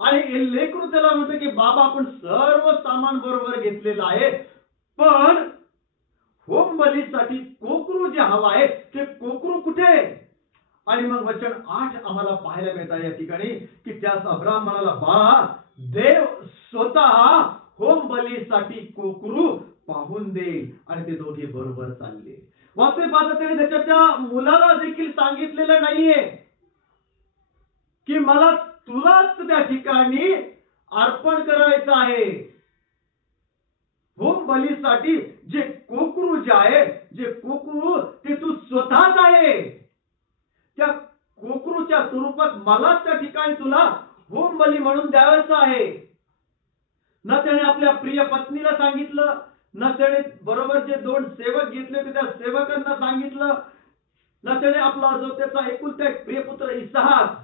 आणि लेकरू त्याला म्हणतो की बाबा आपण सर्व सामान बरोबर घेतलेलं आहे, पण होम बलीसाठी कोकरू जे हवं आहे ते कोकरू कुठे. आणि मग वचन 8 आम्हाला पाहायला मिळतं या ठिकाणी की त्यास अब्राम म्हणाला बाळा, देव स्वतः होम बलीसाठी कोकरू पाहून देईल. आणि ते दोघे बरोबर चालले. वाचले पाहता त्याने त्याच्या त्या मुलाला देखील सांगितलेलं नाहीये की मला तुलाच त्या ठिकाणी अर्पण करायचं आहे. होम बलीसाठी जे कोकरू जे आहे, जे कोकरू ते तू स्वतःच आहे. त्या कोकरूच्या स्वरूपात मलाच त्या ठिकाणी तुला होम बली म्हणून द्यायचं आहे. ना त्याने आपल्या प्रिय पत्नीला सांगितलं, ना त्याने बरोबर जे 2 सेवक घेतले होते त्या सेवकांना सांगितलं, ना त्याने आपला जो त्याचा एकुलता एक प्रियपुत्र इसाहाक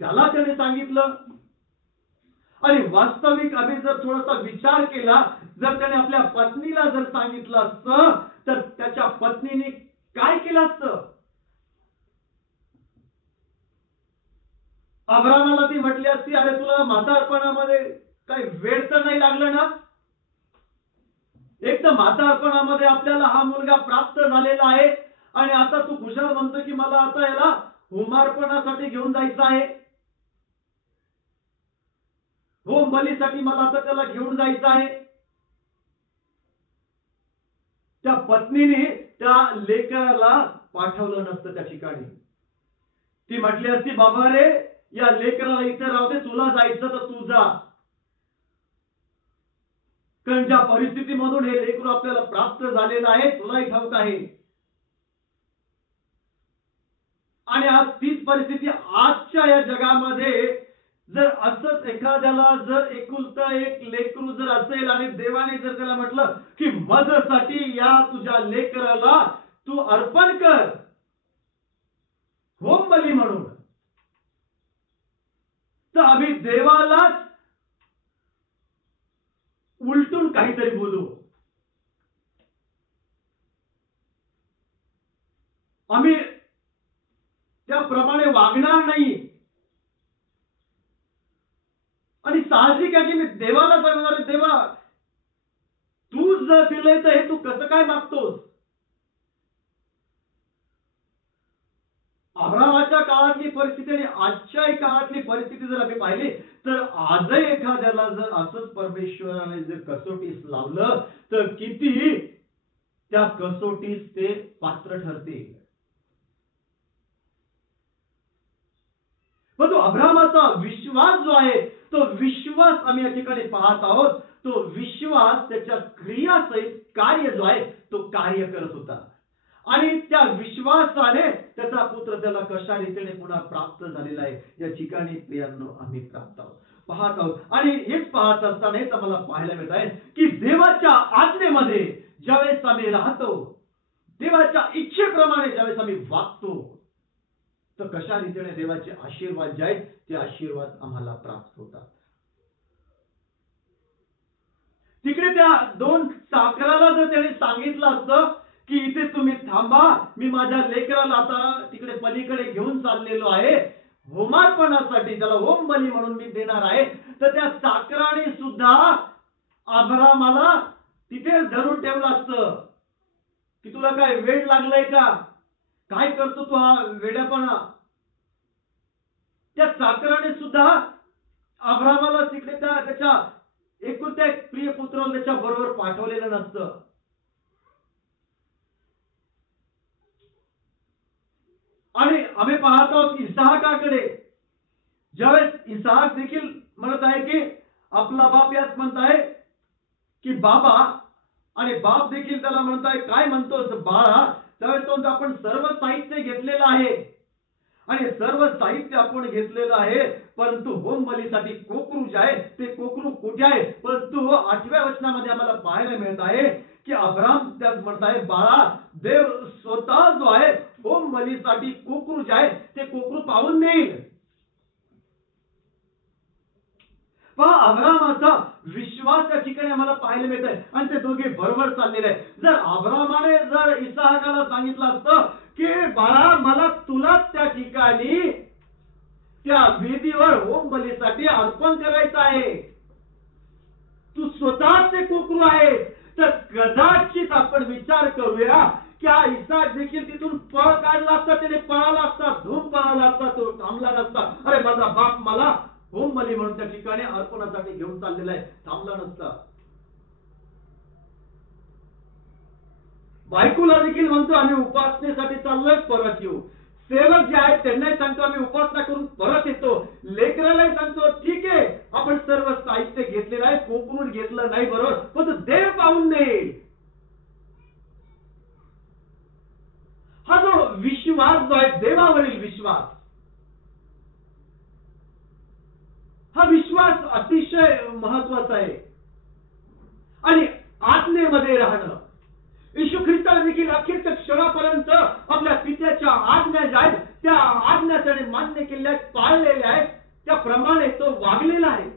त्याला त्याने सांगितलं. आणि वास्तविक आम्ही जर थोडासा विचार केला, जर त्याने आपल्या पत्नीला जर सांगितलं असतं तर त्याच्या पत्नीने काय केलं असतं? अब्रामाला ती म्हटली असती, अरे तुला म्हातारपणामध्ये काही वेळ तर नाही लागलं ना? एक तर म्हातारपणामध्ये आपल्याला हा मुलगा प्राप्त झालेला आहे आणि आता तू खुशाल म्हणतो की मला आता याला होमार्पणासाठी घेऊन जायचं आहे, होम बलीसाठी मला आता त्याला घेऊन जायचं आहे. त्या पत्नीने त्या लेकराला पाठवलं नसतं त्या ठिकाणी. ती म्हटली असती, बाबा रे या लेकराला इथे राहू दे, तुला जायचं तर तू जा. कारण ज्या परिस्थितीमधून हे लेकरू आपल्याला प्राप्त झालेलं आहे तुलाही ठाऊक आहे. आणि आज तीच परिस्थिती आजच्या या जगामध्ये जर असंच एखाद्याला जर एकुलता एक लेकरू जर असेल आणि देवाने जर त्याला म्हटलं की माझ्यासाठी या तुझ्या लेकराला तू अर्पण कर होम बली म्हणून, तर आम्ही देवालाच उलटून काहीतरी बोलू. आम्ही त्याप्रमाणे वागणार नाही. आणि साहजिक आहे की मी देवाला सांगणार, देवा तू जर दिलंय तर हे तू कसं काय मागतोस? अब्रामाच्या काळातली परिस्थिती आणि आजच्याही काळातली परिस्थिती जर आम्ही पाहिली तर आजही एखाद्याला जर असंच परमेश्वराने जर कसोटीस लावलं तर किती त्या कसोटीस ते पात्र ठरतील. पण तो अब्रामाचा विश्वास जो आहे तो विश्वास आम्ही या ठिकाणी पाहत आहोत. तो विश्वास त्याच्या क्रियासहित कार्य जो आहे तो कार्य करत होता. आणि त्या विश्वासाने त्याचा पुत्र त्याला कशा रीतीने पुन्हा प्राप्त झालेला आहे या ठिकाणी प्रियांनो आम्ही पाहत आहोत. आणि हेच पाहत असताना आम्हाला पाहायला मिळत आहे की देवाच्या आज्ञेमध्ये ज्यावेळेस आम्ही राहतो, देवाच्या इच्छेप्रमाणे ज्यावेळेस आम्ही वागतो, तर कशा रीतीने देवाचे आशीर्वाद जे आहेत ते आशीर्वाद आम्हाला प्राप्त होतात. तिकडे त्या 2 चाकराला जर त्याने सांगितलं असतं की इथे तुम्ही थांबा, मी माझ्या लेकराला आता तिकडे पलीकडे घेऊन चाललेलो आहे होमार्पणासाठी, त्याला होम बली म्हणून मी देणार आहे, तर त्या चाकराने सुद्धा अब्रामाला तिथे धरून ठेवलं असतं की तुला काय वेळ लागलाय का, काय करतो तू हा वेड्यापणा. त्या चाकराने सुद्धा अब्रामाला तिकडे त्याच्या एकुलत्या एक प्रिय पुत्राला त्याच्या बरोबर पाठवलेलं नसतं. आणि आम्ही पाहत आहोत इसाहाकाकडे, ज्यावेळेस इसाहाक देखील म्हणत आहे की आपला बाप याच म्हणत आहे की बाबा, आणि बाप देखील त्याला म्हणत आहे काय म्हणतोस बाळा, त्यावेळेस तो आपण सर्व साहित्य घेतलेलं आहे आणि सर्व साहित्य आपण घेतलेलं आहे, परंतु होम बलीसाठी कोकरू जे आहे ते कोकरू कुठे आहे? परंतु 8व्या वचनामध्ये आम्हाला पाहायला मिळत आहे की अब्राम त्यात म्हणत आहे, बाळा देव स्वतः जो आहे होम बलीसाठी कोकरू जे आहे ते कोकरू पाहून देईल. पहा अब्रामाचा विश्वास त्या ठिकाणी आम्हाला पाहायला मिळत आहे आणि ते दोघे बरोबर चाललेले आहे. जर अब्रामाने जर इसाहाकाला सांगितलं असतं की बाळा मला तुलाच त्या ठिकाणी त्या वेदीवर होम बलीसाठी अर्पण करायचं आहे, तू स्वतःच ते कोकरू आहे, तर कदाचित आपण विचार करूया की हा इसाक देखील तिथून पळ काढला असता, त्याने पळाला असता, धूम पळाला असता, तो थांबला नसता. अरे माझा बाप मला होम बली म्हणून त्या ठिकाणी अर्पणासाठी घेऊन चाललेला आहे, थांबला नसता. बायकोला देखील म्हणतो आम्ही उपासनेसाठी चाललोय, परत येऊ. सेवक जे आहेत त्यांनाही सांगतो आम्ही उपासना करून परत येतो. लेकरालाही सांगतो ठीक आहे, आपण सर्व साहित्य घेतलेलं आहे, कोकरून घेतलं नाही बरोबर, पण तो देव पाहून देईल. हा जो विश्वास जो आहे, देवावरील विश्वास, हा विश्वास अतिशय महत्वाचा आहे. आणि आज्ञेमध्ये राहणं, येशू ख्रिस्ताने देखील अखेरच्या क्षणापर्यंत आपल्या पित्याच्या आज्ञा ज्या आहेत त्या आज्ञा त्याने मान्य केलेल्या आहेत, पाळलेल्या आहेत, त्याप्रमाणे तो वागलेला आहे.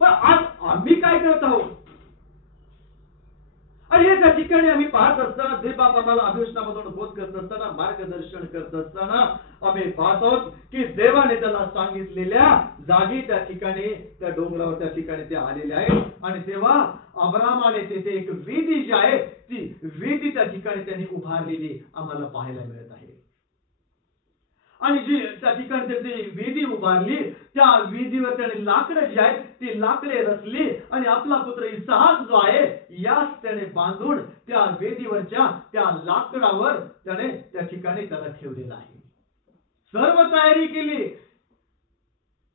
पण आज आम्ही काय करत आहोत? आणि त्या ठिकाणी आम्ही पाहत असताना, देवबाप आम्हाला अभिवचनामधून बोध करत असताना, मार्गदर्शन करत असताना आम्ही पाहत आहोत की देवाने त्याला सांगितलेल्या जागी त्या ठिकाणी, त्या डोंगरावर त्या ठिकाणी ते आलेले आहेत. आणि तेव्हा अब्रामाने तेथे एक वेदी जी आहे ती वेदी त्या ठिकाणी त्यांनी उभारलेली आम्हाला पाहायला मिळत आहे. आणि जी त्या ठिकाणी त्यांनी वेदी उभारली, त्या वेदीवर त्याने लाकडं जी आहेत ती लाकडे रचली आणि आपला पुत्र इसाक जो आहे यास त्याने बांधून त्या वेदीवरच्या त्या लाकडावर त्याने त्या ठिकाणी त्याला ठेवलेला आहे. सर्व तयारी केली,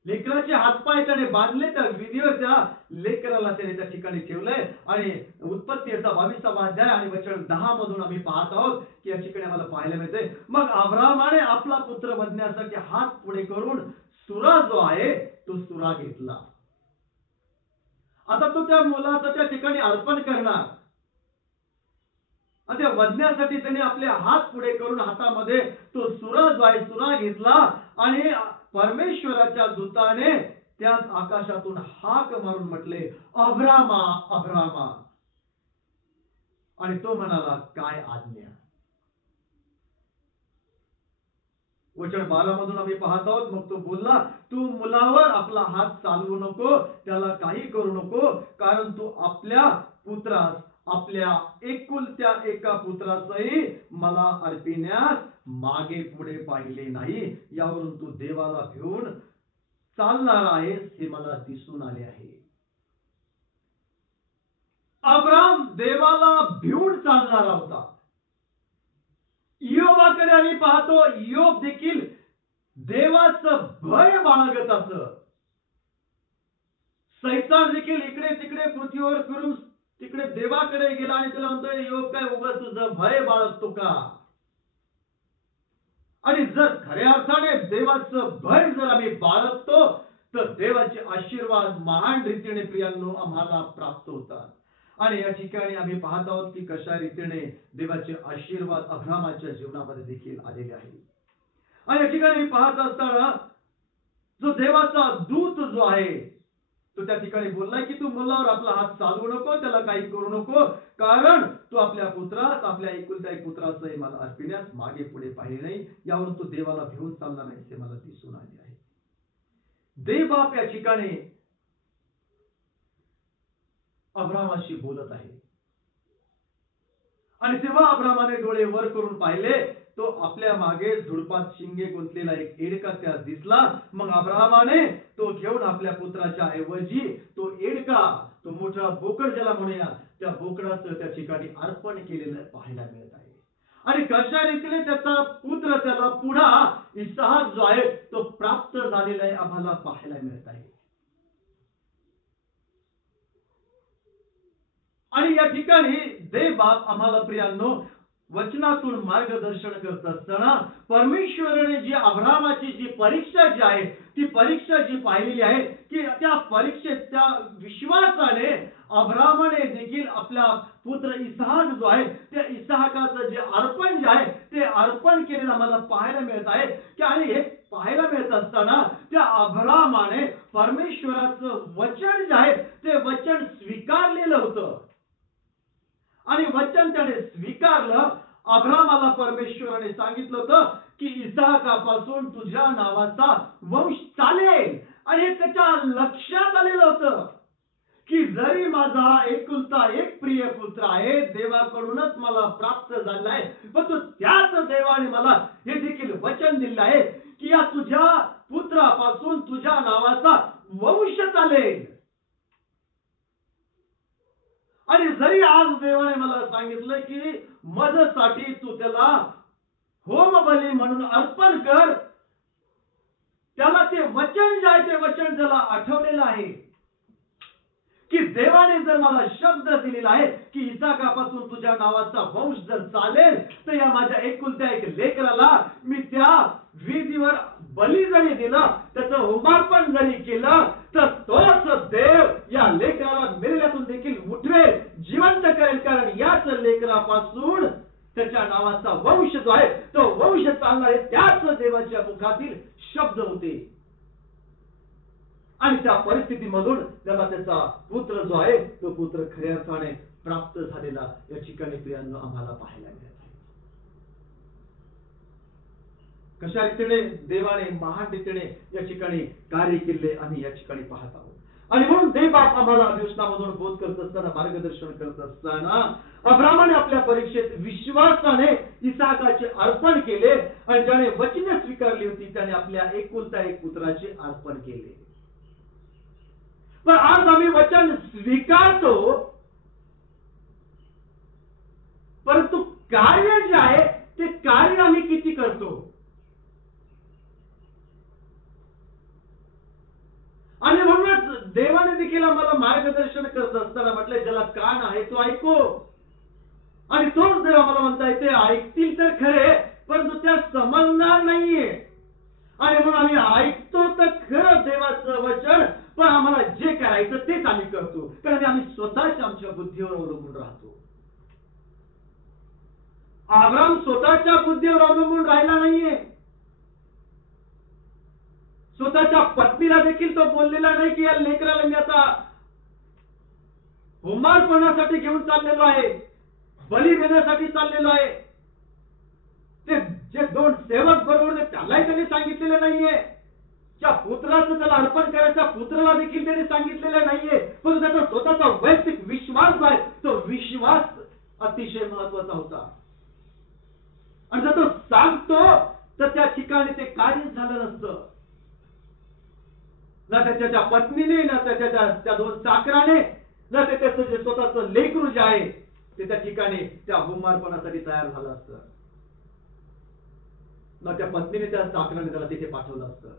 लेकराचे हातपाय त्याने बांधले, त्या विधीवर त्या लेकराला त्याने त्या ठिकाणी ठेवलंय. आणि उत्पत्तीचा 22वा अध्याय आणि वचन 10 मधून आम्ही पाहत आहोत की या ठिकाणी आम्हाला पाहायला मिळते, मग अब्रामाने आपला पुत्र बदण्यासाठी हात पुढे करून सुरा जो आहे तो सुरा घेतला. आता तो त्या मुलाचं त्या ठिकाणी अर्पण करणार. त्या वधण्यासाठी त्याने आपले हात पुढे करून हातामध्ये तो सुरा जो आहे सुरा घेतला आणि परमेश्वराच्या दूताने त्याच आकाशातून हाक मारून म्हटले, अब्रामा अब्रामा. आणि तो म्हणाला, काय आज्ञा? वचन 12 मधून आम्ही पाहत आहोत, मग तो बोलला, तू मुलावर आपला हात चालवू नको, त्याला काही करू नको, कारण तू आपल्या पुत्रास, आपल्या एकुलत्या एका पुत्रासही मला अर्पिण्यास मागे पुढे पाहिले नाही. यावरून तू देवाला भिवून चालणार आहेस हे मला दिसून आले आहे. अब्राम देवाला भिवून चालणारा होता. योबाकडे आम्ही पाहतो, योब देखील देवाचं भय बाळगत असत. सैतान देखील इकडे तिकडे पृथ्वीवर फिरून तिकडे देवाकडे गेला आणि त्याला म्हणतोय, योग काय उगाच तुझं भय बाळगतो का? आणि जर खऱ्या अर्थाने देवाचं भय जर आम्ही बाळगतो तर देवाचे आशीर्वाद महान रीतीने प्रियांनो आम्हाला प्राप्त होतात. आणि या ठिकाणी आम्ही पाहत आहोत की कशा रीतीने देवाचे आशीर्वाद अब्रामाच्या जीवनामध्ये देखील आलेले आहे. आणि या ठिकाणी पाहत असताना जो देवाचा दूत जो आहे तो त्या ठिकाणी बोललाय की तू मुलावर आपला हात चालवू नको, त्याला काही करू नको, कारण तू आपल्या पुत्रास, आपल्या एकुलत्या एक पुत्रासही मला अर्पिण्यास मागे पुढे पाहिले नाही. यावरून तू देवाला भिवून चालणार नाही हे मला दिसून आले आहे. देवबाप या ठिकाणी अब्रामाशी बोलत आहे. आणि तेव्हा अब्रामाने डोळे वर करून पाहिले, तो आपल्या मागे झुडपात शिंगे गुंतलेला एक एडका त्यास दिसला. मग अब्रामाने तो घेऊन आपल्या पुत्राच्या ऐवजी तो एडका, तो मोठा बोकड ज्याला म्हणूया, त्या बोकडाचं त्या ठिकाणी अर्पण केलेलं पाहायला मिळत आहे. आणि कशा रीतीने त्याचा पुत्र, त्याला पुढा इसाक जो आहे तो प्राप्त झालेला आहे आम्हाला पाहायला मिळत आहे. आणि या ठिकाणी देव बाप आम्हाला प्रियांनो वचनातून मार्गदर्शन करत असताना परमेश्वराने जी अब्रामाची जी परीक्षा जी आहे ती परीक्षा जी पाहिलेली आहे की त्या परीक्षेत त्या विश्वासाने अब्रामाने देखील आपला पुत्र इसाक जो आहे त्या इसाकाचं जे अर्पण जे आहे ते अर्पण केलेलं आम्हाला पाहायला मिळत आहे की आणि हे पाहायला मिळत असताना त्या अब्रामाने परमेश्वराचं वचन जे आहे ते वचन स्वीकारलेलं होतं. आणि वचन त्याने स्वीकारलं. अब्रामाला परमेश्वराने सांगितलं होतं की इसाकापासून तुझ्या नावाचा वंश चालेल. आणि हे त्याच्या लक्षात आलेलं होतं की जरी माझा एकुलता एक प्रिय पुत्र आहे, देवाकडूनच मला प्राप्त झाला आहे, पण तो त्याच देवाने मला हे देखील वचन दिलं आहे की या तुझ्या पुत्रापासून तुझ्या नावाचा वंश चालेल. आणि जरी आज देवाने मला सांगितलं की माझ्यासाठी तू त्याला होम बली म्हणून अर्पण कर, त्याला ते वचन जे आहे ते वचन त्याला आठवलेलं आहे की देवाने जर मला शब्द दिलेला आहे की इसाकापासून तुझ्या नावाचा वंश जर चालेल, तर या माझ्या एकुलत्या एक लेकराला मी त्या विधीवर बली जरी दिला, त्याचं होमार्पण जरी केलं, तर तोच देव या लेकराला मेलेल्यातून देखील उठवेल, जिवंत करेल. कारण याच लेकरापासून त्याच्या नावाचा वंश जो आहे तो वंश चालणारे त्याच देवाच्या मुखातील शब्द होते. आणि त्या परिस्थितीमधून त्याला त्याचा पुत्र जो आहे तो पुत्र खऱ्या अर्थाने प्राप्त झालेला या ठिकाणी प्रियांनो आम्हाला पाहायला मिळत आहे. कशा रीतीने देवाने महान रीतीने या ठिकाणी कार्य केले आम्ही या ठिकाणी पाहत आहोत. आणि म्हणून देवबाप आम्हाला अभिवचनामधून बोध करत असताना, मार्गदर्शन करत असताना अब्रामाने आपल्या परीक्षेत विश्वासाने इसाकाचे अर्पण केले आणि ज्याने वचने स्वीकारली होती त्याने आपल्या एकुलता एक पुत्राचे अर्पण केले. पण आज आम्ही वचन स्वीकारतो, परंतु कार्य जे आहे ते कार्य आम्ही किती करतो. आणि म्हणूनच देवाने देखील आम्हाला मार्गदर्शन करत असताना म्हटलं, ज्याला कान आहे तो ऐको. आणि तोच देव आम्हाला म्हणताय ते ऐकतील तर खरे, परंतु त्या समजणार नाहीये. आणि म्हणून आम्ही ऐकतो तर खरं देवाचं वचन, पण आम्हाला जे करायचं तेच आम्ही करतो, कारण आम्ही स्वतःच्या आमच्या बुद्धीवर अवलंबून राहतो. अब्राम स्वतःच्या बुद्धीवर अवलंबून राहिला नाहीये. स्वतःच्या पत्नीला देखील तो बोललेला नाही की या लेकराला मी आता होमार्पणासाठी घेऊन चाललेलो आहे, बली देण्यासाठी चाललेलो आहे. ते जे दोन सेवक बरोबर त्यालाही त्यांनी सांगितलेलं नाहीये. त्या पुत्राचं त्याला अर्पण करायच्या पुत्राला देखील त्याने सांगितलेलं नाहीये. पण त्याचा स्वतःचा वैयक्तिक विश्वास जो आहे तो विश्वास अतिशय महत्वाचा होता. आणि जर तो सांगतो तर त्या ठिकाणी ते कार्यच झालं नसतं. ना त्याच्या पत्नीने, ना त्या दोन चाकराने, ना त्याचं जे स्वतःचं लेकरू जे आहे ते त्या ठिकाणी त्या होमार्पणासाठी तयार झालं असतं. ना त्या पत्नीने त्या चाकराने त्याला तिथे पाठवलं असतं.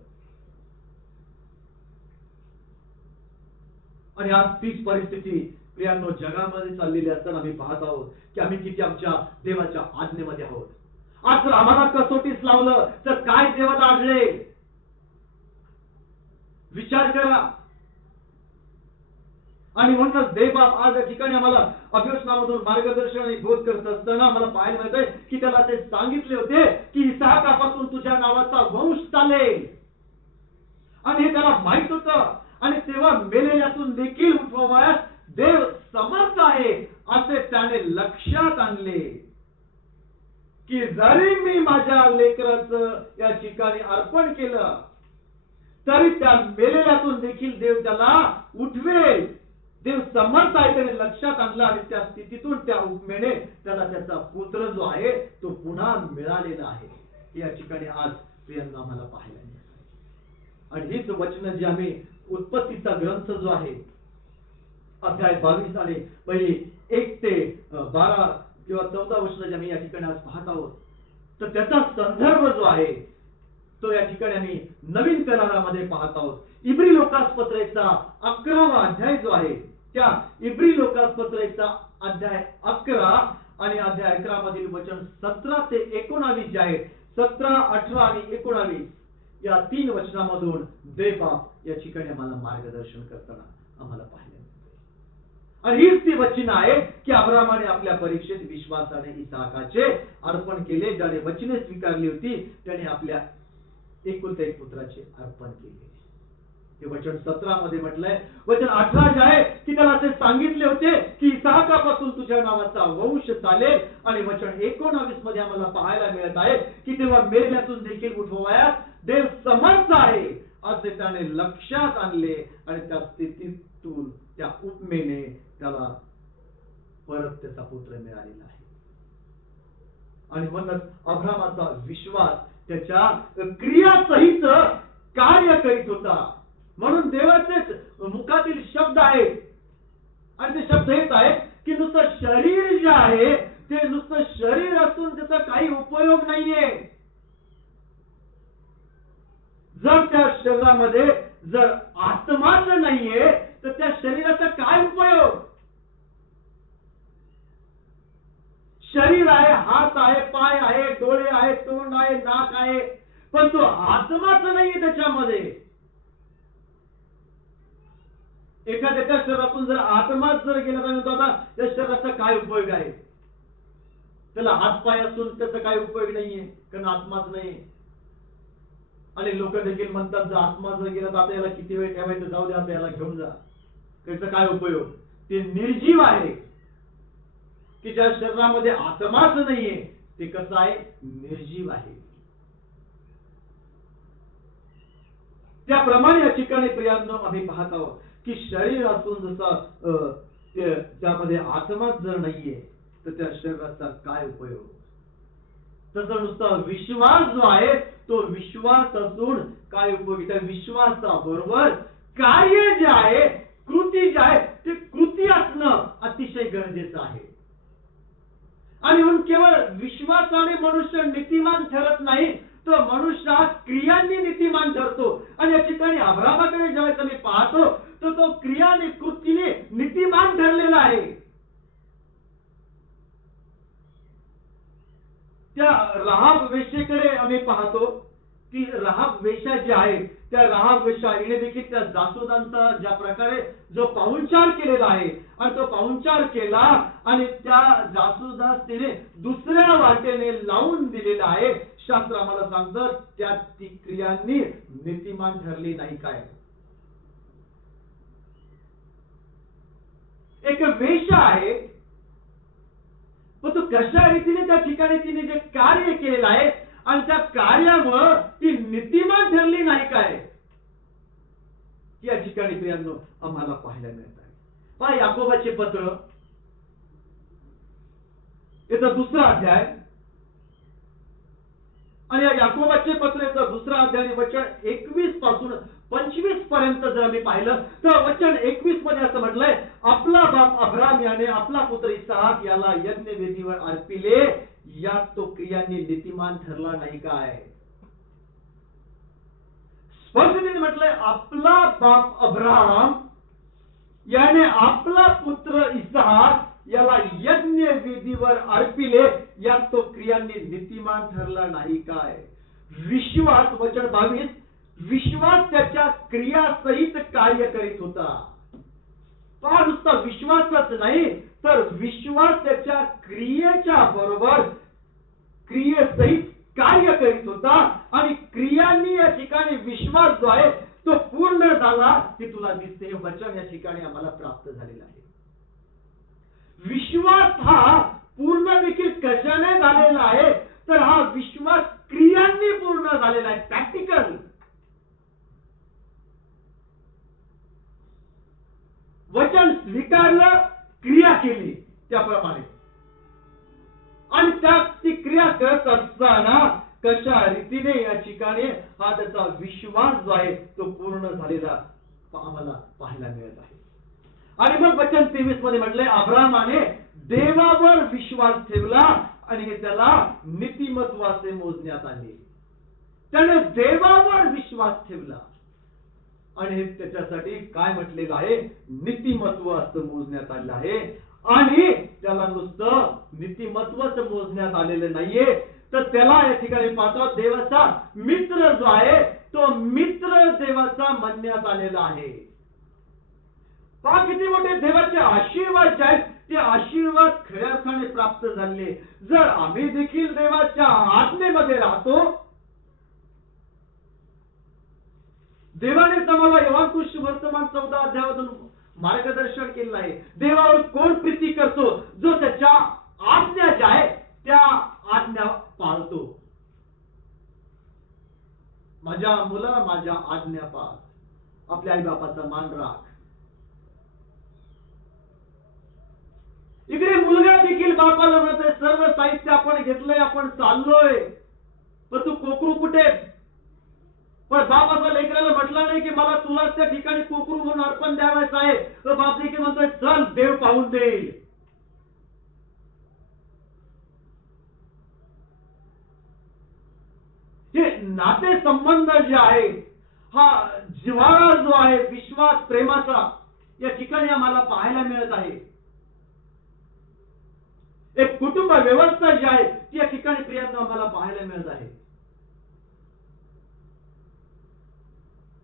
आणि आज तीच परिस्थिती प्रियांनो जगामध्ये चाललेली असताना आम्ही पाहत आहोत की आम्ही किती आमच्या देवाच्या आज्ञेमध्ये आहोत. आज जर आम्हाला कसोटीस लावलं तर काय देवाला आढळे, विचार करा. आणि म्हणूनच देवबाप आज या ठिकाणी आम्हाला अभिवचनामधून मार्गदर्शन आणि बोध करत असताना आम्हाला पाहायला मिळतंय की त्याला ते सांगितले होते की इसाकापासून तुझ्या नावाचा वंश चालेल. आणि हे त्याला माहित होतं. आणि तेव्हा मेलेल्यातून देखील उठवावयास देव समर्थ आहे असे त्याने लक्षात आणले की जरी मी माझ्या लेकराचं या ठिकाणी अर्पण केलं तरी त्या मेलेल्यातून देखील देव त्याला उठवेल. देव समर्थ आहे त्याने लक्षात आणलं आणि त्या स्थितीतून त्या उपमेने त्याला त्याचा पुत्र जो आहे तो पुन्हा मिळालेला आहे. या ठिकाणी आज प्रियांना आम्हाला पाहायला मिळत. आणि हीच वचन जी आम्ही उत्पत्तीचा ग्रंथ जो आहे अध्याय 22 आणि पहिली 1 ते 12 किंवा 14 वचन जे आम्ही या ठिकाणी आज पाहत आहोत, तर त्याचा संदर्भ जो आहे तो या ठिकाणी आम्ही नवीन करारामध्ये पाहत आहोत. इब्री लोकासपत्रेचा 11वा अध्याय जो आहे त्या इब्री लोकासपत्रेचा अध्याय 11 आणि अध्याय 11 मधील वचन 17 ते 19 जे आहे, 17, 18 आणि 19 या 3 वचनामधून देवबाप या ठिकाणी आम्हाला मार्गदर्शन करताना आम्हाला पाहिलं. आणि हीच ती वचन आहे की अब्रामाने आपल्या परीक्षेत विश्वासाने इसाकाचे अर्पण केले. ज्याने वचने स्वीकारली होती त्याने आपल्या एकुलत्या एक पुत्राचे अर्पण केले. हे वचन 17 मध्ये म्हटलंय. वचन 18 जे आहे की त्याला ते सांगितले होते की इसाकापासून तुझ्या नावाचा वंश चालेल. आणि वचन 19 मध्ये आम्हाला पाहायला मिळत आहे की तेव्हा मेलेल्यातून देखील उठवावयास देव समर्थ आहे असे त्याने लक्षात आणले. आणि त्या स्थितीतून त्या उपमेने त्याला परत त्याचा पुत्र मिळालेला आहे. आणि म्हणूनच अब्रामाचा विश्वास त्याच्या क्रियासहित कार्य करीत होता. म्हणून देवाचेच मुखातील शब्द आहेत आणि ते शब्द हेच आहेत की नुसतं शरीर जे आहे ते नुसतं शरीर असून त्याचा काही उपयोग नाहीये. जर त्या शरीरामध्ये जर आत्माच नाहीये तर त्या शरीराचा काय उपयोग? शरीर आहे, हात आहे, पाय आहे, डोळे आहेत, तोंड आहे, नाक आहे, पण तो आत्माच नाहीये त्याच्यामध्ये. एखाद्या त्या शरीरातून जर आत्माच जर गेला तर आता त्या शरीराचा काय उपयोग आहे? त्याला हात पाय असून त्याचा काय उपयोग नाहीये, कारण आत्माच नाही. आणि लोक देखील म्हणतात जर आत्मा जर गेला तर आता याला किती वेळ ठेवायचं, जाऊ द्या, आता याला घेऊन जा, त्याचा काय उपयोग? ते निर्जीव आहे. की ज्या शरीरामध्ये आत्माच नाहीये ते कसं आहे? निर्जीव आहे. त्याप्रमाणे या ठिकाणी प्रियांनो आम्ही पाहत आहोत की शरीर असून जसं त्यामध्ये आत्माच जर नाहीये तर त्या शरीराचा काय उपयोग? तसं नुसता विश्वास जो आहे तो विश्वास असून काय उपयोग? त्या विश्वासा बरोबर कार्य जे आहे, कृती जे आहे ते कृती असणं अतिशय गरजेचं आहे. आणि म्हणून केवळ विश्वासाने मनुष्य नीतिमान ठरत नाही, तर मनुष्य हा क्रियांनी नीतिमान ठरतो. आणि या ठिकाणी अब्रामाकडे ज्यावेळेस आम्ही पाहतो तर तो क्रियाने कृतीने नीतिमान ठरलेला आहे. त्या राहाब वेश्येकडे आम्ही पाहतो की राहाब वेश्या जी आहे त्या राहाब वेश्या हिने देखील त्या जासुदांचा ज्या प्रकारे जो पाहुणचार केलेला आहे आणि तो पाहुणचार केला आणि त्या जासुदास तिने दुसऱ्या वाटेने लावून दिलेला आहे. शास्त्र आम्हाला सांगतं त्या ती क्रियांनी नीतिमान ठरली नाही. काय एक वेश्या आहे, पण तो कशा रीतीने त्या ठिकाणी तिने जे कार्य केलेलं आहे आणि त्या कार्यामुळे ती नीतिमान ठरली नाही काय, या ठिकाणी प्रियांनो आम्हाला पाहायला मिळत आहे. पहा याकोबाचे पत्र याचा 2रा अध्याय आणि या याकोबाचे पत्र याचा 2रा अध्याय वचन 21 पासून 25 पर्यंत जर आम्ही पाहिलं तर वचन 21 मध्ये असं म्हटलंय, आपला बाप अब्राम याने आपला पुत्र इसहाक याला यज्ञवेदीवर अर्पिले, यात तो क्रियांनी नीतिमान ठरला नाही काय. स्पष्टपणे म्हटलंय आपला बाप अब्राम याने आपला पुत्र इसहाक याला यज्ञवेदीवर अर्पिले, यात तो क्रियांनी नीतिमान ठरला नाही काय. विश्वास वचन 22, विश्वास त्याच्या क्रियासहित कार्य करीत होता. पहा नुसता विश्वासच नाही तर विश्वास त्याच्या क्रियेच्या बरोबर क्रियेसहित कार्य करीत होता. आणि क्रियांनी या ठिकाणी विश्वास जो आहे तो पूर्ण झाला हे तुला दिसते. हे वचन या ठिकाणी आम्हाला प्राप्त झालेलं आहे. विश्वास हा पूर्ण देखील कशाने झालेला आहे तर हा विश्वास क्रियांनी पूर्ण झालेला आहे. प्रॅक्टिकल वचन स्वीकारलं, क्रिया केली त्याप्रमाणे. आणि त्या ती क्रिया करत असताना कशा रीतीने या ठिकाणी हा त्याचा विश्वास जो आहे तो पूर्ण झालेला आम्हाला पाहायला मिळत आहे. आणि मग वचन 23 मध्ये म्हटले, अब्रामाने देवावर विश्वास ठेवला आणि हे त्याला नीतिमत्वाचे मोजण्यात आले. त्याने देवावर विश्वास ठेवला आणि हे त्याच्यासाठी काय म्हटलेलं आहे, नीतिमत्व असं मोजण्यात आलेलं आहे. आणि त्याला नुसतं नीतिमत्वच मोजण्यात आलेलं नाहीये तर त्याला या ठिकाणी पाहतो देवाचा मित्र जो आहे तो मित्र देवाचा म्हणण्यात आलेला आहे. पहा किती मोठे देवाचे आशीर्वाद जे आहेत ते आशीर्वाद खऱ्या अर्थाने प्राप्त झाले. जर आम्ही देखील देवाच्या आज्ञेमध्ये राहतो, देवाने आम्हाला योहान वर्तमान 14 अध्यायातून मार्गदर्शन केलेलं आहे. देवावर कोण प्रीती करतो, जो त्याच्या आज्ञा ज्या आहे त्या आज्ञा पाळतो. माझ्या मुला माझ्या आज्ञा पाळ, आपल्या आई बापाचा मान राख. इकडे मुलगा देखील बापाला म्हणतोय सर्व साहित्य आपण घेतलंय, आपण चाललोय, पण तू कोकरू कुठे? पण बाप असं लेकराला म्हटलं नाही की मला तुलाच त्या ठिकाणी कोकरू म्हणून अर्पण द्यावायचं आहे. तर बाप देखील म्हणतोय चल देव पाहून देईल. नाते संबंध जे आहे, हा जिव्हाळा जो आहे विश्वास प्रेमाचा या ठिकाणी आम्हाला पाहायला मिळत आहे. एक कुटुंब व्यवस्था जी आहे ती या ठिकाणी प्रियांनो आम्हाला पाहायला मिळत आहे.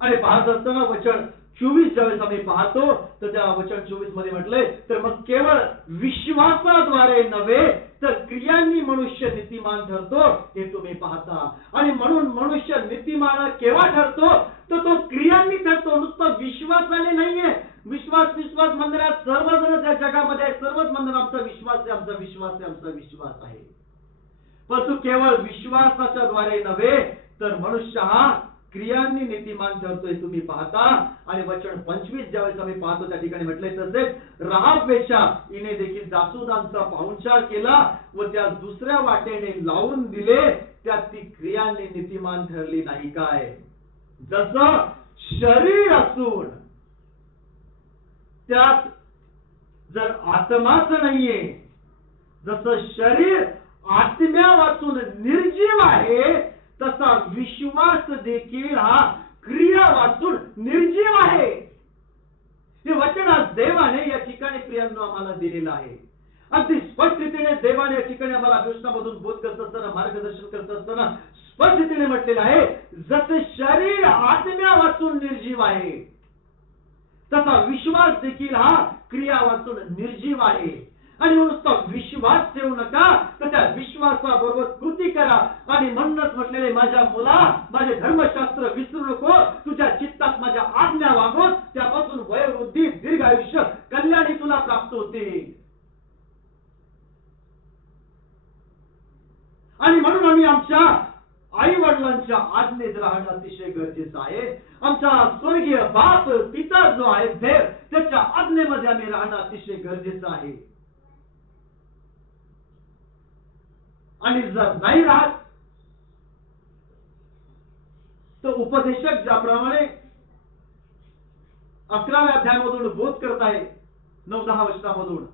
आणि पाहत असताना वचन 24 ज्यावेळेस आम्ही पाहतो तर त्या वचन 24 मध्ये म्हटलंय, तर मग केवळ विश्वासाद्वारे नव्हे तर क्रियांनी मनुष्य नीतिमान ठरतो हे तुम्ही पाहता. आणि म्हणून मनुष्य नीतिमान केव्हा ठरतो, तर तो क्रियांनी ठरतो. नुसतं विश्वासाने नाहीये. विश्वास मंदिरात सर्वजण त्या जगामध्ये सर्वच मंदिर आमचा विश्वास आहे, आमचा विश्वास आहे, आमचा विश्वास आहे. परंतु केवळ विश्वासाच्या द्वारे नव्हे तर मनुष्य हा क्रियांनी नीतिमान ठरतोय तुम्ही पाहता. आणि वचन 25 ज्यावेळेस आम्ही पाहतो त्या ठिकाणी म्हटलंय, तसेच राहाब वेश्या हिने देखील जासूदांचा पाहुणचार केला व त्या दुसऱ्या वाटेने लावून दिले, त्यात ती क्रियांनी नीतिमान ठरली नाही काय. जसं शरीर असून त्यात जर आत्माच नाहीये, जसं शरीर आत्म्या वाचून निर्जीव आहे, तसा विश्वास देखील हा क्रिया वाचून निर्जीव आहे. हे वचन आज देवाने या ठिकाणी प्रियांनो आम्हाला दिलेलं आहे. अगदी स्पष्ट रीतीने देवाने या ठिकाणी आम्हाला कृष्णामधून बोध करत असताना, मार्गदर्शन करत असताना स्पष्ट रीतीने म्हटलेलं आहे, जसे शरीर आत्म्या वाचून निर्जीव आहे तसा विश्वास देखील हा क्रिया वाचून निर्जीव आहे. आणि नुसता विश्वास ठेवू नका, तर त्या विश्वासाबरोबर कृती करा. आणि म्हणूनच म्हटलेले, माझ्या मुला माझे धर्मशास्त्र विसरू नको, तुझ्या चित्तात माझ्या आज्ञा वागव, त्यापासून वयोवृद्धी दीर्घ आयुष्य कल्याणी तुला प्राप्त होते. आणि म्हणून आम्ही आमच्या आई वडिलांच्या आज्ञेत राहणं अतिशय गरजेचं आहे. आमचा स्वर्गीय बाप पिता जो आहे देव, त्याच्या आज्ञेमध्ये आम्ही राहणं अतिशय गरजेचं आहे. आणि जर नाही राहत तर उपदेशक ज्याप्रमाणे 11व्या अध्यायामधून बोध करत आहे 9-10 वचनामधून,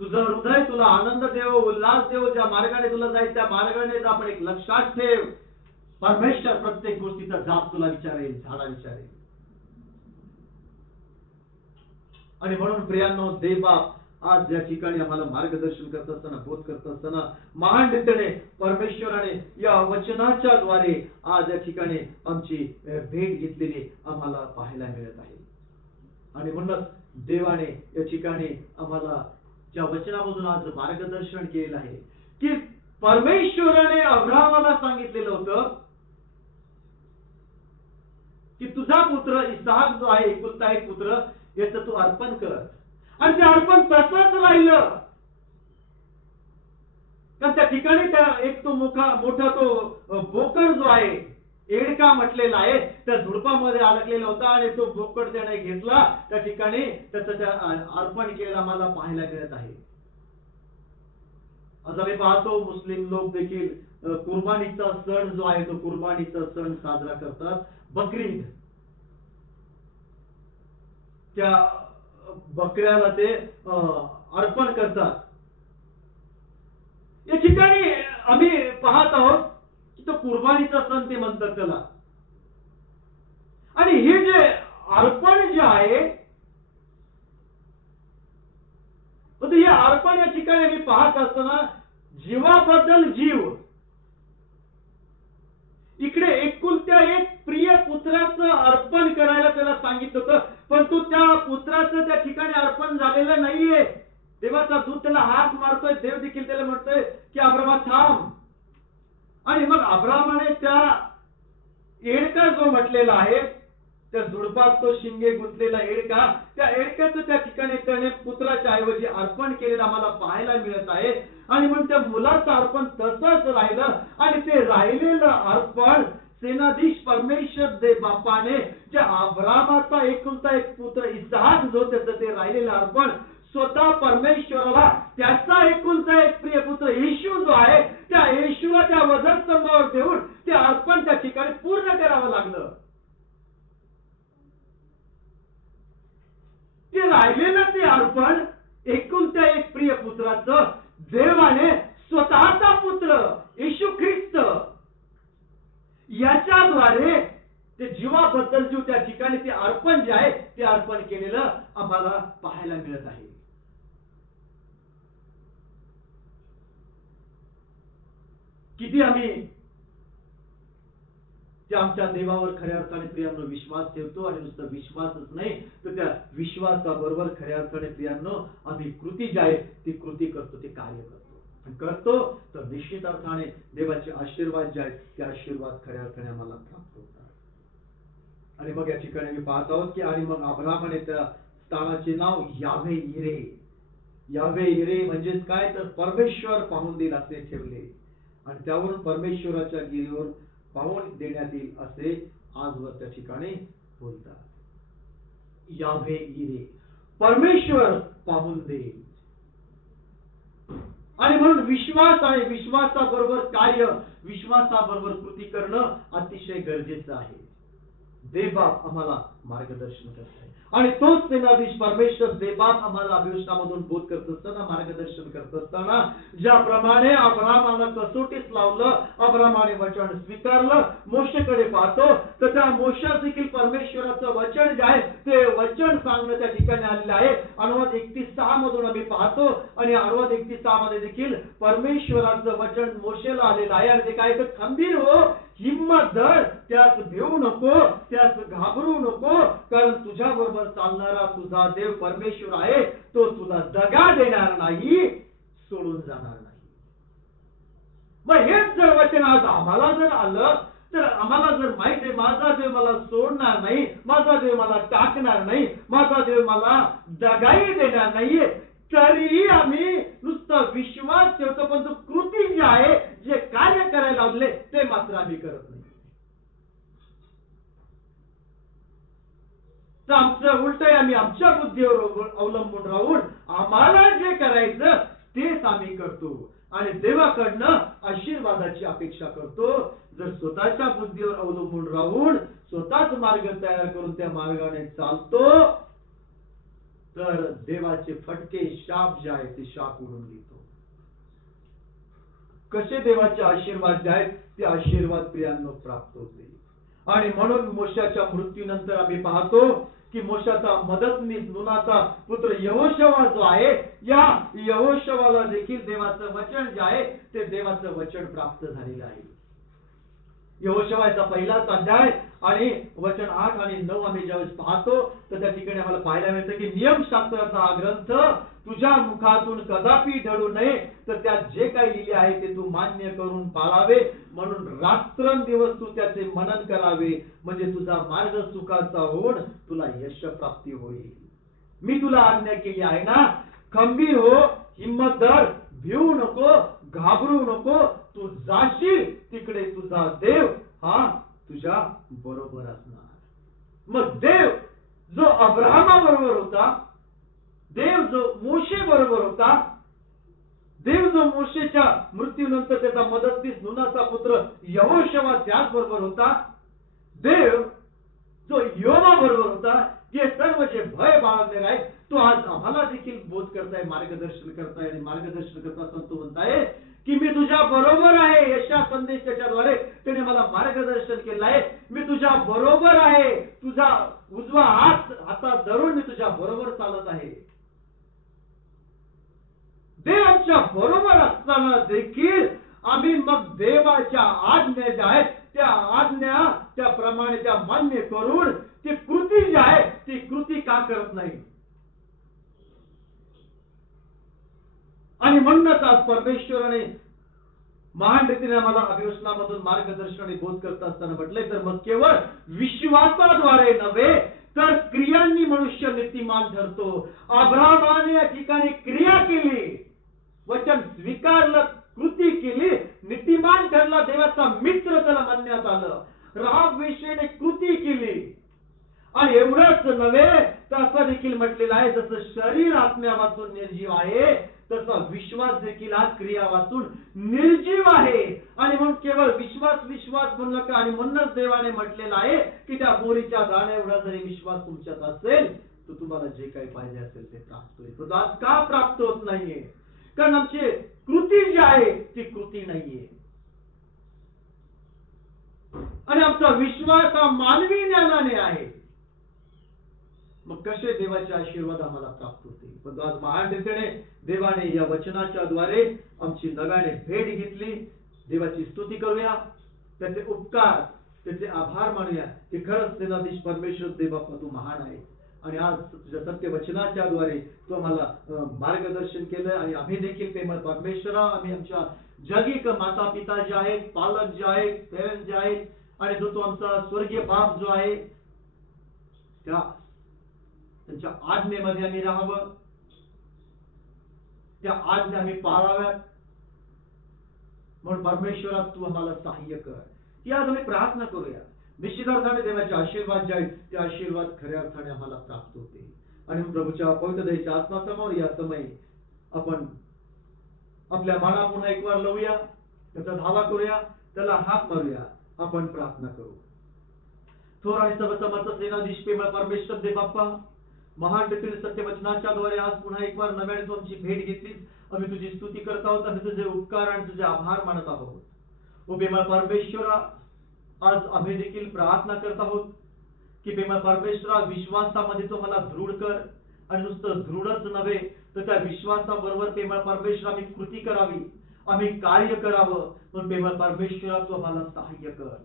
तुझं हृदय तुला आनंद देव, उल्हास देव, ज्या मार्गाने तुला जाईल त्या मार्गाने आपण एक लक्षात ठेव, परमेश्वर प्रत्येक गोष्टीचा जाब तुला विचारेल, झाडा विचारेल. आणि म्हणून प्रियांनो, देवबाप आज या ठिकाणी आम्हाला मार्गदर्शन करत असताना, बोध करत असताना महान रीतीने परमेश्वराने या वचनाच्या द्वारे आज या ठिकाणी आमची भेट घेतलेली आम्हाला पाहायला मिळत आहे. आणि म्हणूनच देवाने या ठिकाणी आम्हाला ज्या वचनामधून आज मार्गदर्शन केलेलं आहे की परमेश्वराने अब्राहमाला सांगितलेलं होतं की तुझा पुत्र इसाक जो आहे, एकुलता एक पुत्र, याचं तू अर्पण कर. आणि ते अर्पण तसंच राहिलं. कारण त्या ठिकाणी त्या एक तो मोठा तो बोकड जो आहे, एडका म्हटलेला आहे, त्या झुडपामध्ये अडकलेला होता आणि तो बोकड त्याने घेतला, त्या ठिकाणी त्याचं त्या अर्पण केलं आम्हाला पाहायला मिळत आहे. आज आम्ही पाहतो मुस्लिम लोक देखील कुर्बानीचा सण जो आहे तो कुर्बानीचा सण साजरा करतात. बकरीद, त्या बकऱ्याला ते अर्पण करतात. या ठिकाणी आम्ही पाहत आहोत की तो कुर्बानीचा सण ते म्हणतात त्याला. आणि हे जे अर्पण जे आहे, हे अर्पण या ठिकाणी आम्ही पाहत असताना जीवाबद्दल जीव, इकडे एकुलत्या एक प्रिय पुत्राचं अर्पण करायला त्याला सांगितलं होतं, परंतु त्या पुत्राचं त्या ठिकाणी अर्पण झालेलं नाहीये. देवाचा दूत त्याला हाक मारतोय, देव देखील त्याला म्हणतोय की अब्रामा थांब. आणि मग अब्रामाने त्या एडका जो म्हटलेला आहे, त्या झुडपात तो शिंगे गुंतलेला एडका, त्या एडक्याचं त्या ठिकाणी त्याने पुत्राच्या ऐवजी अर्पण केलेलं आम्हाला पाहायला मिळत आहे. आणि म्हणून त्या मुलाचं अर्पण तसंच राहिलं. आणि ते राहिलेलं अर्पण सेनाधीश परमेश्वर देव बापाने ज्या अब्रामाचा एकुलता एक पुत्र इसाक जो त्याचं ते राहिलेलं अर्पण स्वतः परमेश्वराला त्याचा एकुलता एक प्रिय पुत्र येशू जो आहे, त्या येशूला त्या वधस्तंभावर देऊन ते अर्पण त्या ठिकाणी पूर्ण करावं लागलं. ते राहिलेलं ते अर्पण एकुलत्या एक प्रिय पुत्राचं देवाने स्वतःचा पुत्र येशू ख्रिस्त जीवाद्वारे ते जीवाबद्दल जो त्या ठिकाणी ते अर्पण जे आहे ते अर्पण केलेलं आम्हाला पाहायला मिळत आहे. किती आम्ही त्या आमच्या देवावर खऱ्या अर्थाने प्रियांनो विश्वास ठेवतो आणि नुसतं विश्वासच नाही तर त्या विश्वासाबरोबर खऱ्या अर्थाने प्रियांनो आम्ही कृती जी आहे ती कृती करतो, ते कार्य करतो तर निश्चित अर्थाने देवाचे आशीर्वाद जे आहेत ते आशीर्वाद खऱ्या अर्थाने आम्हाला प्राप्त होतात. आणि मग या ठिकाणी आम्ही पाहत आहोत की आणि मग अब्राहामाने त्या स्थानाचे नाव यावे इरे, यावे इरे म्हणजेच काय तर परमेश्वर पाहून देईल असे ठेवले आणि त्यावरून परमेश्वराच्या गिरीवर पाहून देण्यात येईल असे आजवर त्या ठिकाणी बोलतात. यावे इरे, परमेश्वर पाहून देईल. आणि म्हणून विश्वास आणि विश्वासाबरोबर कार्य, विश्वासाबरोबर कृती करणं अतिशय गरजेचं आहे. देवबाप आम्हाला मार्गदर्शन करत आहे आणि तोच सेनाधीश परमेश्वर देवबाप आम्हाला अभिवचनामधून बोध करत असताना, मार्गदर्शन करत असताना ज्याप्रमाणे अब्राहामाला कसोटीस लावलं, अब्राहामाने वचन स्वीकारलं, मोशेकडे पाहतो तर त्या मोशेस देखील परमेश्वराचं वचन जे आहे ते वचन सांगणं त्या ठिकाणी आलेलं आहे. अनुवाद 31:6 मधून आम्ही पाहतो आणि अनुवाद 31:6 मध्ये देखील परमेश्वराचं वचन मोशेला आलेलं आहे आणि ते काय तर खंबीर हो, हिम्मत धर, त्यास भिवू नको, त्यास घाबरू नको, कारण तुझ्या बरोबर चालणारा तुझा देव परमेश्वर आहे, तो तुला दगा देणार नाही, सोडून जाणार नाही. मग हेच जर वचन आज आम्हाला जर आलं तर आम्हाला जर माहित आहे माझा देव मला सोडणार नाही, माझा देव मला टाकणार नाही, माझा देव मला दगाही देणार नाहीये, तरीही आम्ही नुसता विश्वास ठेवतो पण तो कृती जी आहे, जे कार्य करायला लावले ते मात्र आम्ही करत नाही. तर आमचं उलट आहे, आम्ही आमच्या बुद्धीवर अवलंबून राहून आम्हाला जे करायचं तेच आम्ही करतो आणि देवाकडनं आशीर्वादाची अपेक्षा करतो. जर स्वतःच्या बुद्धीवर अवलंबून राहून स्वतःच मार्ग तयार करून त्या मार्गाने चालतो तर देवाचे फटके शाप जे आहेत ते शाप उडून घेतो. कसे देवाचे आशीर्वाद जे आहेत ते आशीर्वाद प्रियांनो प्राप्त होते. आणि म्हणून मोशाच्या मृत्यूनंतर आम्ही पाहतो की मोशाचा मदतनीस नूनाचा पुत्र यहोशवा जो आहे, या यहोशवाला देखील देवाचं वचन जे आहे ते देवाचं वचन प्राप्त झालेलं आहे. यहोशवाचा पहिलाच अध्याय आणि वचन 8 आणि 9 आम्ही ज्यावेळेस पाहतो तर त्या ठिकाणी आम्हाला पाहायला मिळतं की नियमशास्त्राचा हा ग्रंथ तुझ्या मुखातून कदापि ढळू नये, तर त्यात जे काही लिहिले आहे ते तू मान्य करून पाळावे, म्हणून रात्रंदिवस तू त्याचे मनन करावे, म्हणजे तुझा मार्ग सुखाचा होऊन तुला यश प्राप्ती होईल. मी तुला आज्ञा केली आहे ना, खंबीर हो, हिम्मत धर, भिवू नको, घाबरू नको, तू जाशील तिकडे तुझा देव हा तुझ्या बरोबर असणार. मग देव जो अब्राहमा बरोबर होता, देव जो मोशे बरोबर होता, देव जो मोशेच्या मृत्यूनंतर त्याचा मदतनीस नूनाचा पुत्र यहोशवा त्याच बरोबर होता, देव जो योमा बरोबर होता, हे सर्व जे भय बाळगलेले आहेत तो आज आम्हाला देखील बोध करताय, मार्गदर्शन करताय आणि मार्गदर्शन करत असताना तो म्हणताय की मी तुझ्या बरोबर आहे. यशा संदेश त्याच्याद्वारे त्याने मला मार्गदर्शन केलं आहे. मी तुझ्या बरोबर आहे, तुझा उजवा हातात धरून मी तुझ्या बरोबर चालत आहे. देव आमच्या बरोबर असताना देखील आम्ही मग देवाच्या आज्ञा ज्या आहेत त्या आज्ञा त्याप्रमाणे त्या मान्य करून ती कृती जी आहे ती कृती का करत नाही. आणि म्हणूनच आज परमेश्वराने महान रीतीने आम्हाला अभिवचनामधून मार्गदर्शन आणि बोध करत असताना म्हटलंय, तर मग केवळ विश्वासाद्वारे नव्हे तर क्रियांनी मनुष्य नीतिमान ठरतो. अब्राहामाने या ठिकाणी क्रिया केली, वचन स्वीकारलं, कृती केली, नीतिमान ठरला, देवाचा मित्र त्याला म्हणण्यात आलं. राहाब वेश्येने कृती केली आणि एवढंच नव्हे तर असं देखील म्हटलेलं आहे, जसं शरीर आत्म्या वाचून निर्जीव आहे तसा विश्वास देखील हा क्रिया वाचून निर्जीव आहे. आणि म्हणून केवळ विश्वास म्हणलं का, आणि म्हणूनच देवाने म्हटलेलं आहे की त्या बोरीच्या दाण्या एवढा जरी विश्वास तुमच्यात असेल तर तुम्हाला जे काही पाहिजे असेल ते प्राप्त होईल. पण आज का प्राप्त होत नाहीये? कारण आमची कृती जी आहे ती कृती नाहीये. आणि आमचा विश्वास हा मानवी ज्ञानाने आहे, मग कसे देवाचे आशीर्वाद आम्हाला प्राप्त होतील? पण आज महान रीतीने देवाने या वचनाच्या द्वारे आमची नव्याने भेट घेतली. देवाची स्तुती करूया, त्याचे उपकार, त्याचे आभार मानूया की खरंच सेनाधीश परमेश्वर देवबाप्पा तू महान आहे. आणि आज तुझ्या सत्य वचनाच्या द्वारे तू आम्हाला मार्गदर्शन केलं. आणि आम्ही देखील प्रेमळ परमेश्वरा, आम्ही आमच्या जगिक माता पिता जे आहेत, पालक जे आहेत, पेरेंट्स जे आहेत, आणि जो तो आमचा स्वर्गीय बाप जो आहे, त्यांच्या आज्ञेमध्ये आम्ही राहावं, त्या आज्ञा आम्ही पाळाव्यात. म्हणून परमेश्वरा तू आम्हाला सहाय्य कर. ही आज आम्ही प्रार्थना करूया. निश्चित अर्थाने देवाचे आशीर्वाद जे आहेत ते आशीर्वाद खऱ्या अर्थाने आम्हाला प्राप्त होते. आणि प्रभूच्या पवित्र दयेच्या आत्मासमोर या समयी आपण आपल्या मना पुन्हा एक वार लावूया, त्याचा धावा करूया, त्याला हाक मारूया. आपण प्रार्थना करू. थोर आणि सर्वसमर्थ सेनाधीश प्रेमळ परमेश्वर देवबाप्पा, महान रीतीने सत्यवचनाच्या द्वारे आज पुन्हा एक वार नव्याने तू आमची भेट घेतलीस. आम्ही तुझी स्तुती करत आहोत, आम्ही तुझे उपकार आणि तुझे आभार मानत आहोत. ओ प्रेमळ परमेश्वरा, आज आम्ही देखील प्रार्थना करत आहोत की प्रेमळ परमेश्वरा, विश्वासामध्ये तू मला दृढ कर. आणि नुसतं दृढच नव्हे तर त्या विश्वासाबरोबर प्रेमळ परमेश्वरा आम्ही कृती करावी, आम्ही कार्य करावं. पण प्रेमळ परमेश्वरा तू आम्हाला सहाय्य कर.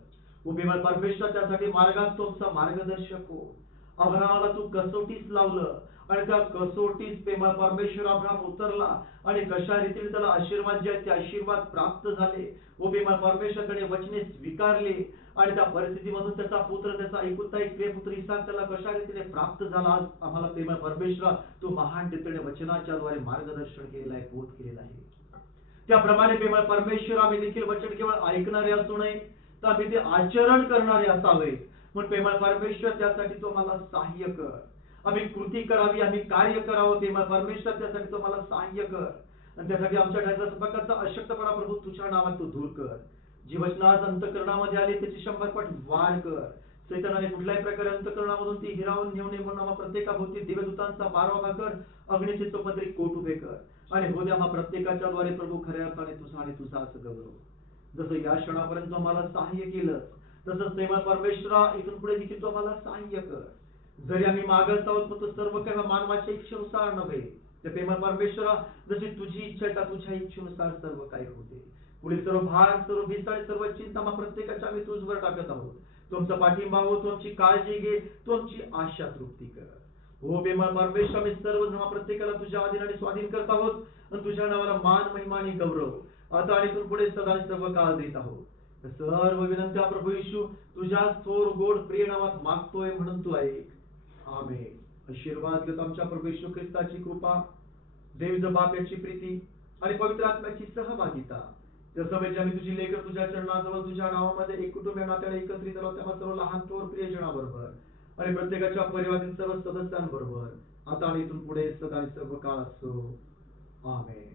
ओ प्रेमळ परमेश्वरा, त्यासाठी मार्गात तू आमचा मार्गदर्शक हो. अब्राहाला तू कसोटीस लावलं आणि त्या कसोटीस प्रेमळ परमेश्वर अब्राम उतरला आणि कशा रीतीने त्याला आशीर्वाद जे आहेत ते आशीर्वाद प्राप्त झाले. व प्रेमळ परमेश्वराकडे वचने स्वीकारले आणि त्या परिस्थितीमधून त्याचा पुत्र, त्याचा एकुलता एक प्रियपुत्र इसाक त्याला कशा रीतीने प्राप्त झाला. आज आम्हाला प्रेमळ परमेश्वरा तू महान रीतीने वचनाच्या द्वारे मार्गदर्शन केलेलं आहे, बोध केलेला आहे. त्याप्रमाणे प्रेमळ परमेश्वर, आम्ही देखील वचन केवळ ऐकणारे असू नये तर आम्ही ते आचरण करणारे असावे. म्हणून प्रेमळ परमेश्वर, त्यासाठी तू आम्हाला सहाय्य कर. आम्ही कृती करावी, आम्ही कार्य करावं. प्रेमळ परमेश्वर, त्यासाठी तू आम्हाला सहाय्य कर. आणि त्यासाठी आमच्या प्रकारचा अशक्तपणा प्रभू तुझ्या नावात तू दूर कर. जी वचनं आज अंतःकरणामध्ये आली त्याची 100 पट वाढ कर. सैतानाने कुठल्याही प्रकारे अंतःकरणामधून ती हिरावून नेऊ नये म्हणून आम्हा प्रत्येकाभोवती दिव्यदूतांचा पारवा कर, अग्नीचे चोपदरी कोट उभे कर. आणि हो द्या आम्हा प्रत्येकाच्या द्वारे प्रभू खऱ्या अर्थाने तुझा आणि तुझाच गौरव. जसं या क्षणापर्यंत आम्हाला सहाय्य केलं, तसंच प्रेमळ परमेश्वरा इथून पुढे देखील तू आम्हाला सहाय्य कर. जरी आम्ही मागत आहोत पण तो सर्व काही मानवाच्या इच्छेनुसार नव्हे. त्या प्रेमळ परमेश्वरा, जशी तुझी इच्छा आहे त्या तुझ्या इच्छेनुसार सर्व काही होते. पुढील सर्व भार, सर्व भीत आणि सर्व चिंता आम्हा प्रत्येकाच्या आम्ही तुझवर टाकत आहोत. तुमचा पाठिंबा हो, तू आमची काळजी घे, तू आमची आशा तृप्ती कर. हो प्रेमळ परमेश्वर, आम्ही सर्व जण प्रत्येकाला तुझ्या अधीन आणि स्वाधीन करत आहोत आणि तुझ्या नावाला मान, महिमा आणि गौरव आता आणि इथून पुढे सदा आणि सर्व काळ देत आहोत. सर्व विनंत्या प्रभू येशू तुझ्या थोर गोड प्रिय नावात मागतोय, म्हणून तू ऐक. आमेन. आशीर्वाद घेतो आमच्या प्रभू येशू ख्रिस्ताची कृपा, देव बाप याची प्रीती आणि पवित्र आत्म्याची सहभागिता. त्या समय आम्ही तुझी लेकर तुझ्या चरणाजवळ तुझ्या नावामध्ये एक कुटुंब या नात्याने एकत्रित आलो, तेव्हा सर्व लहान थोर प्रियजनाबरोबर आणि प्रत्येकाच्या परिवारातील सर्व सदस्यांबरोबर आता आणि इथून पुढे सदा आणि सर्व काळ असो. आमेन.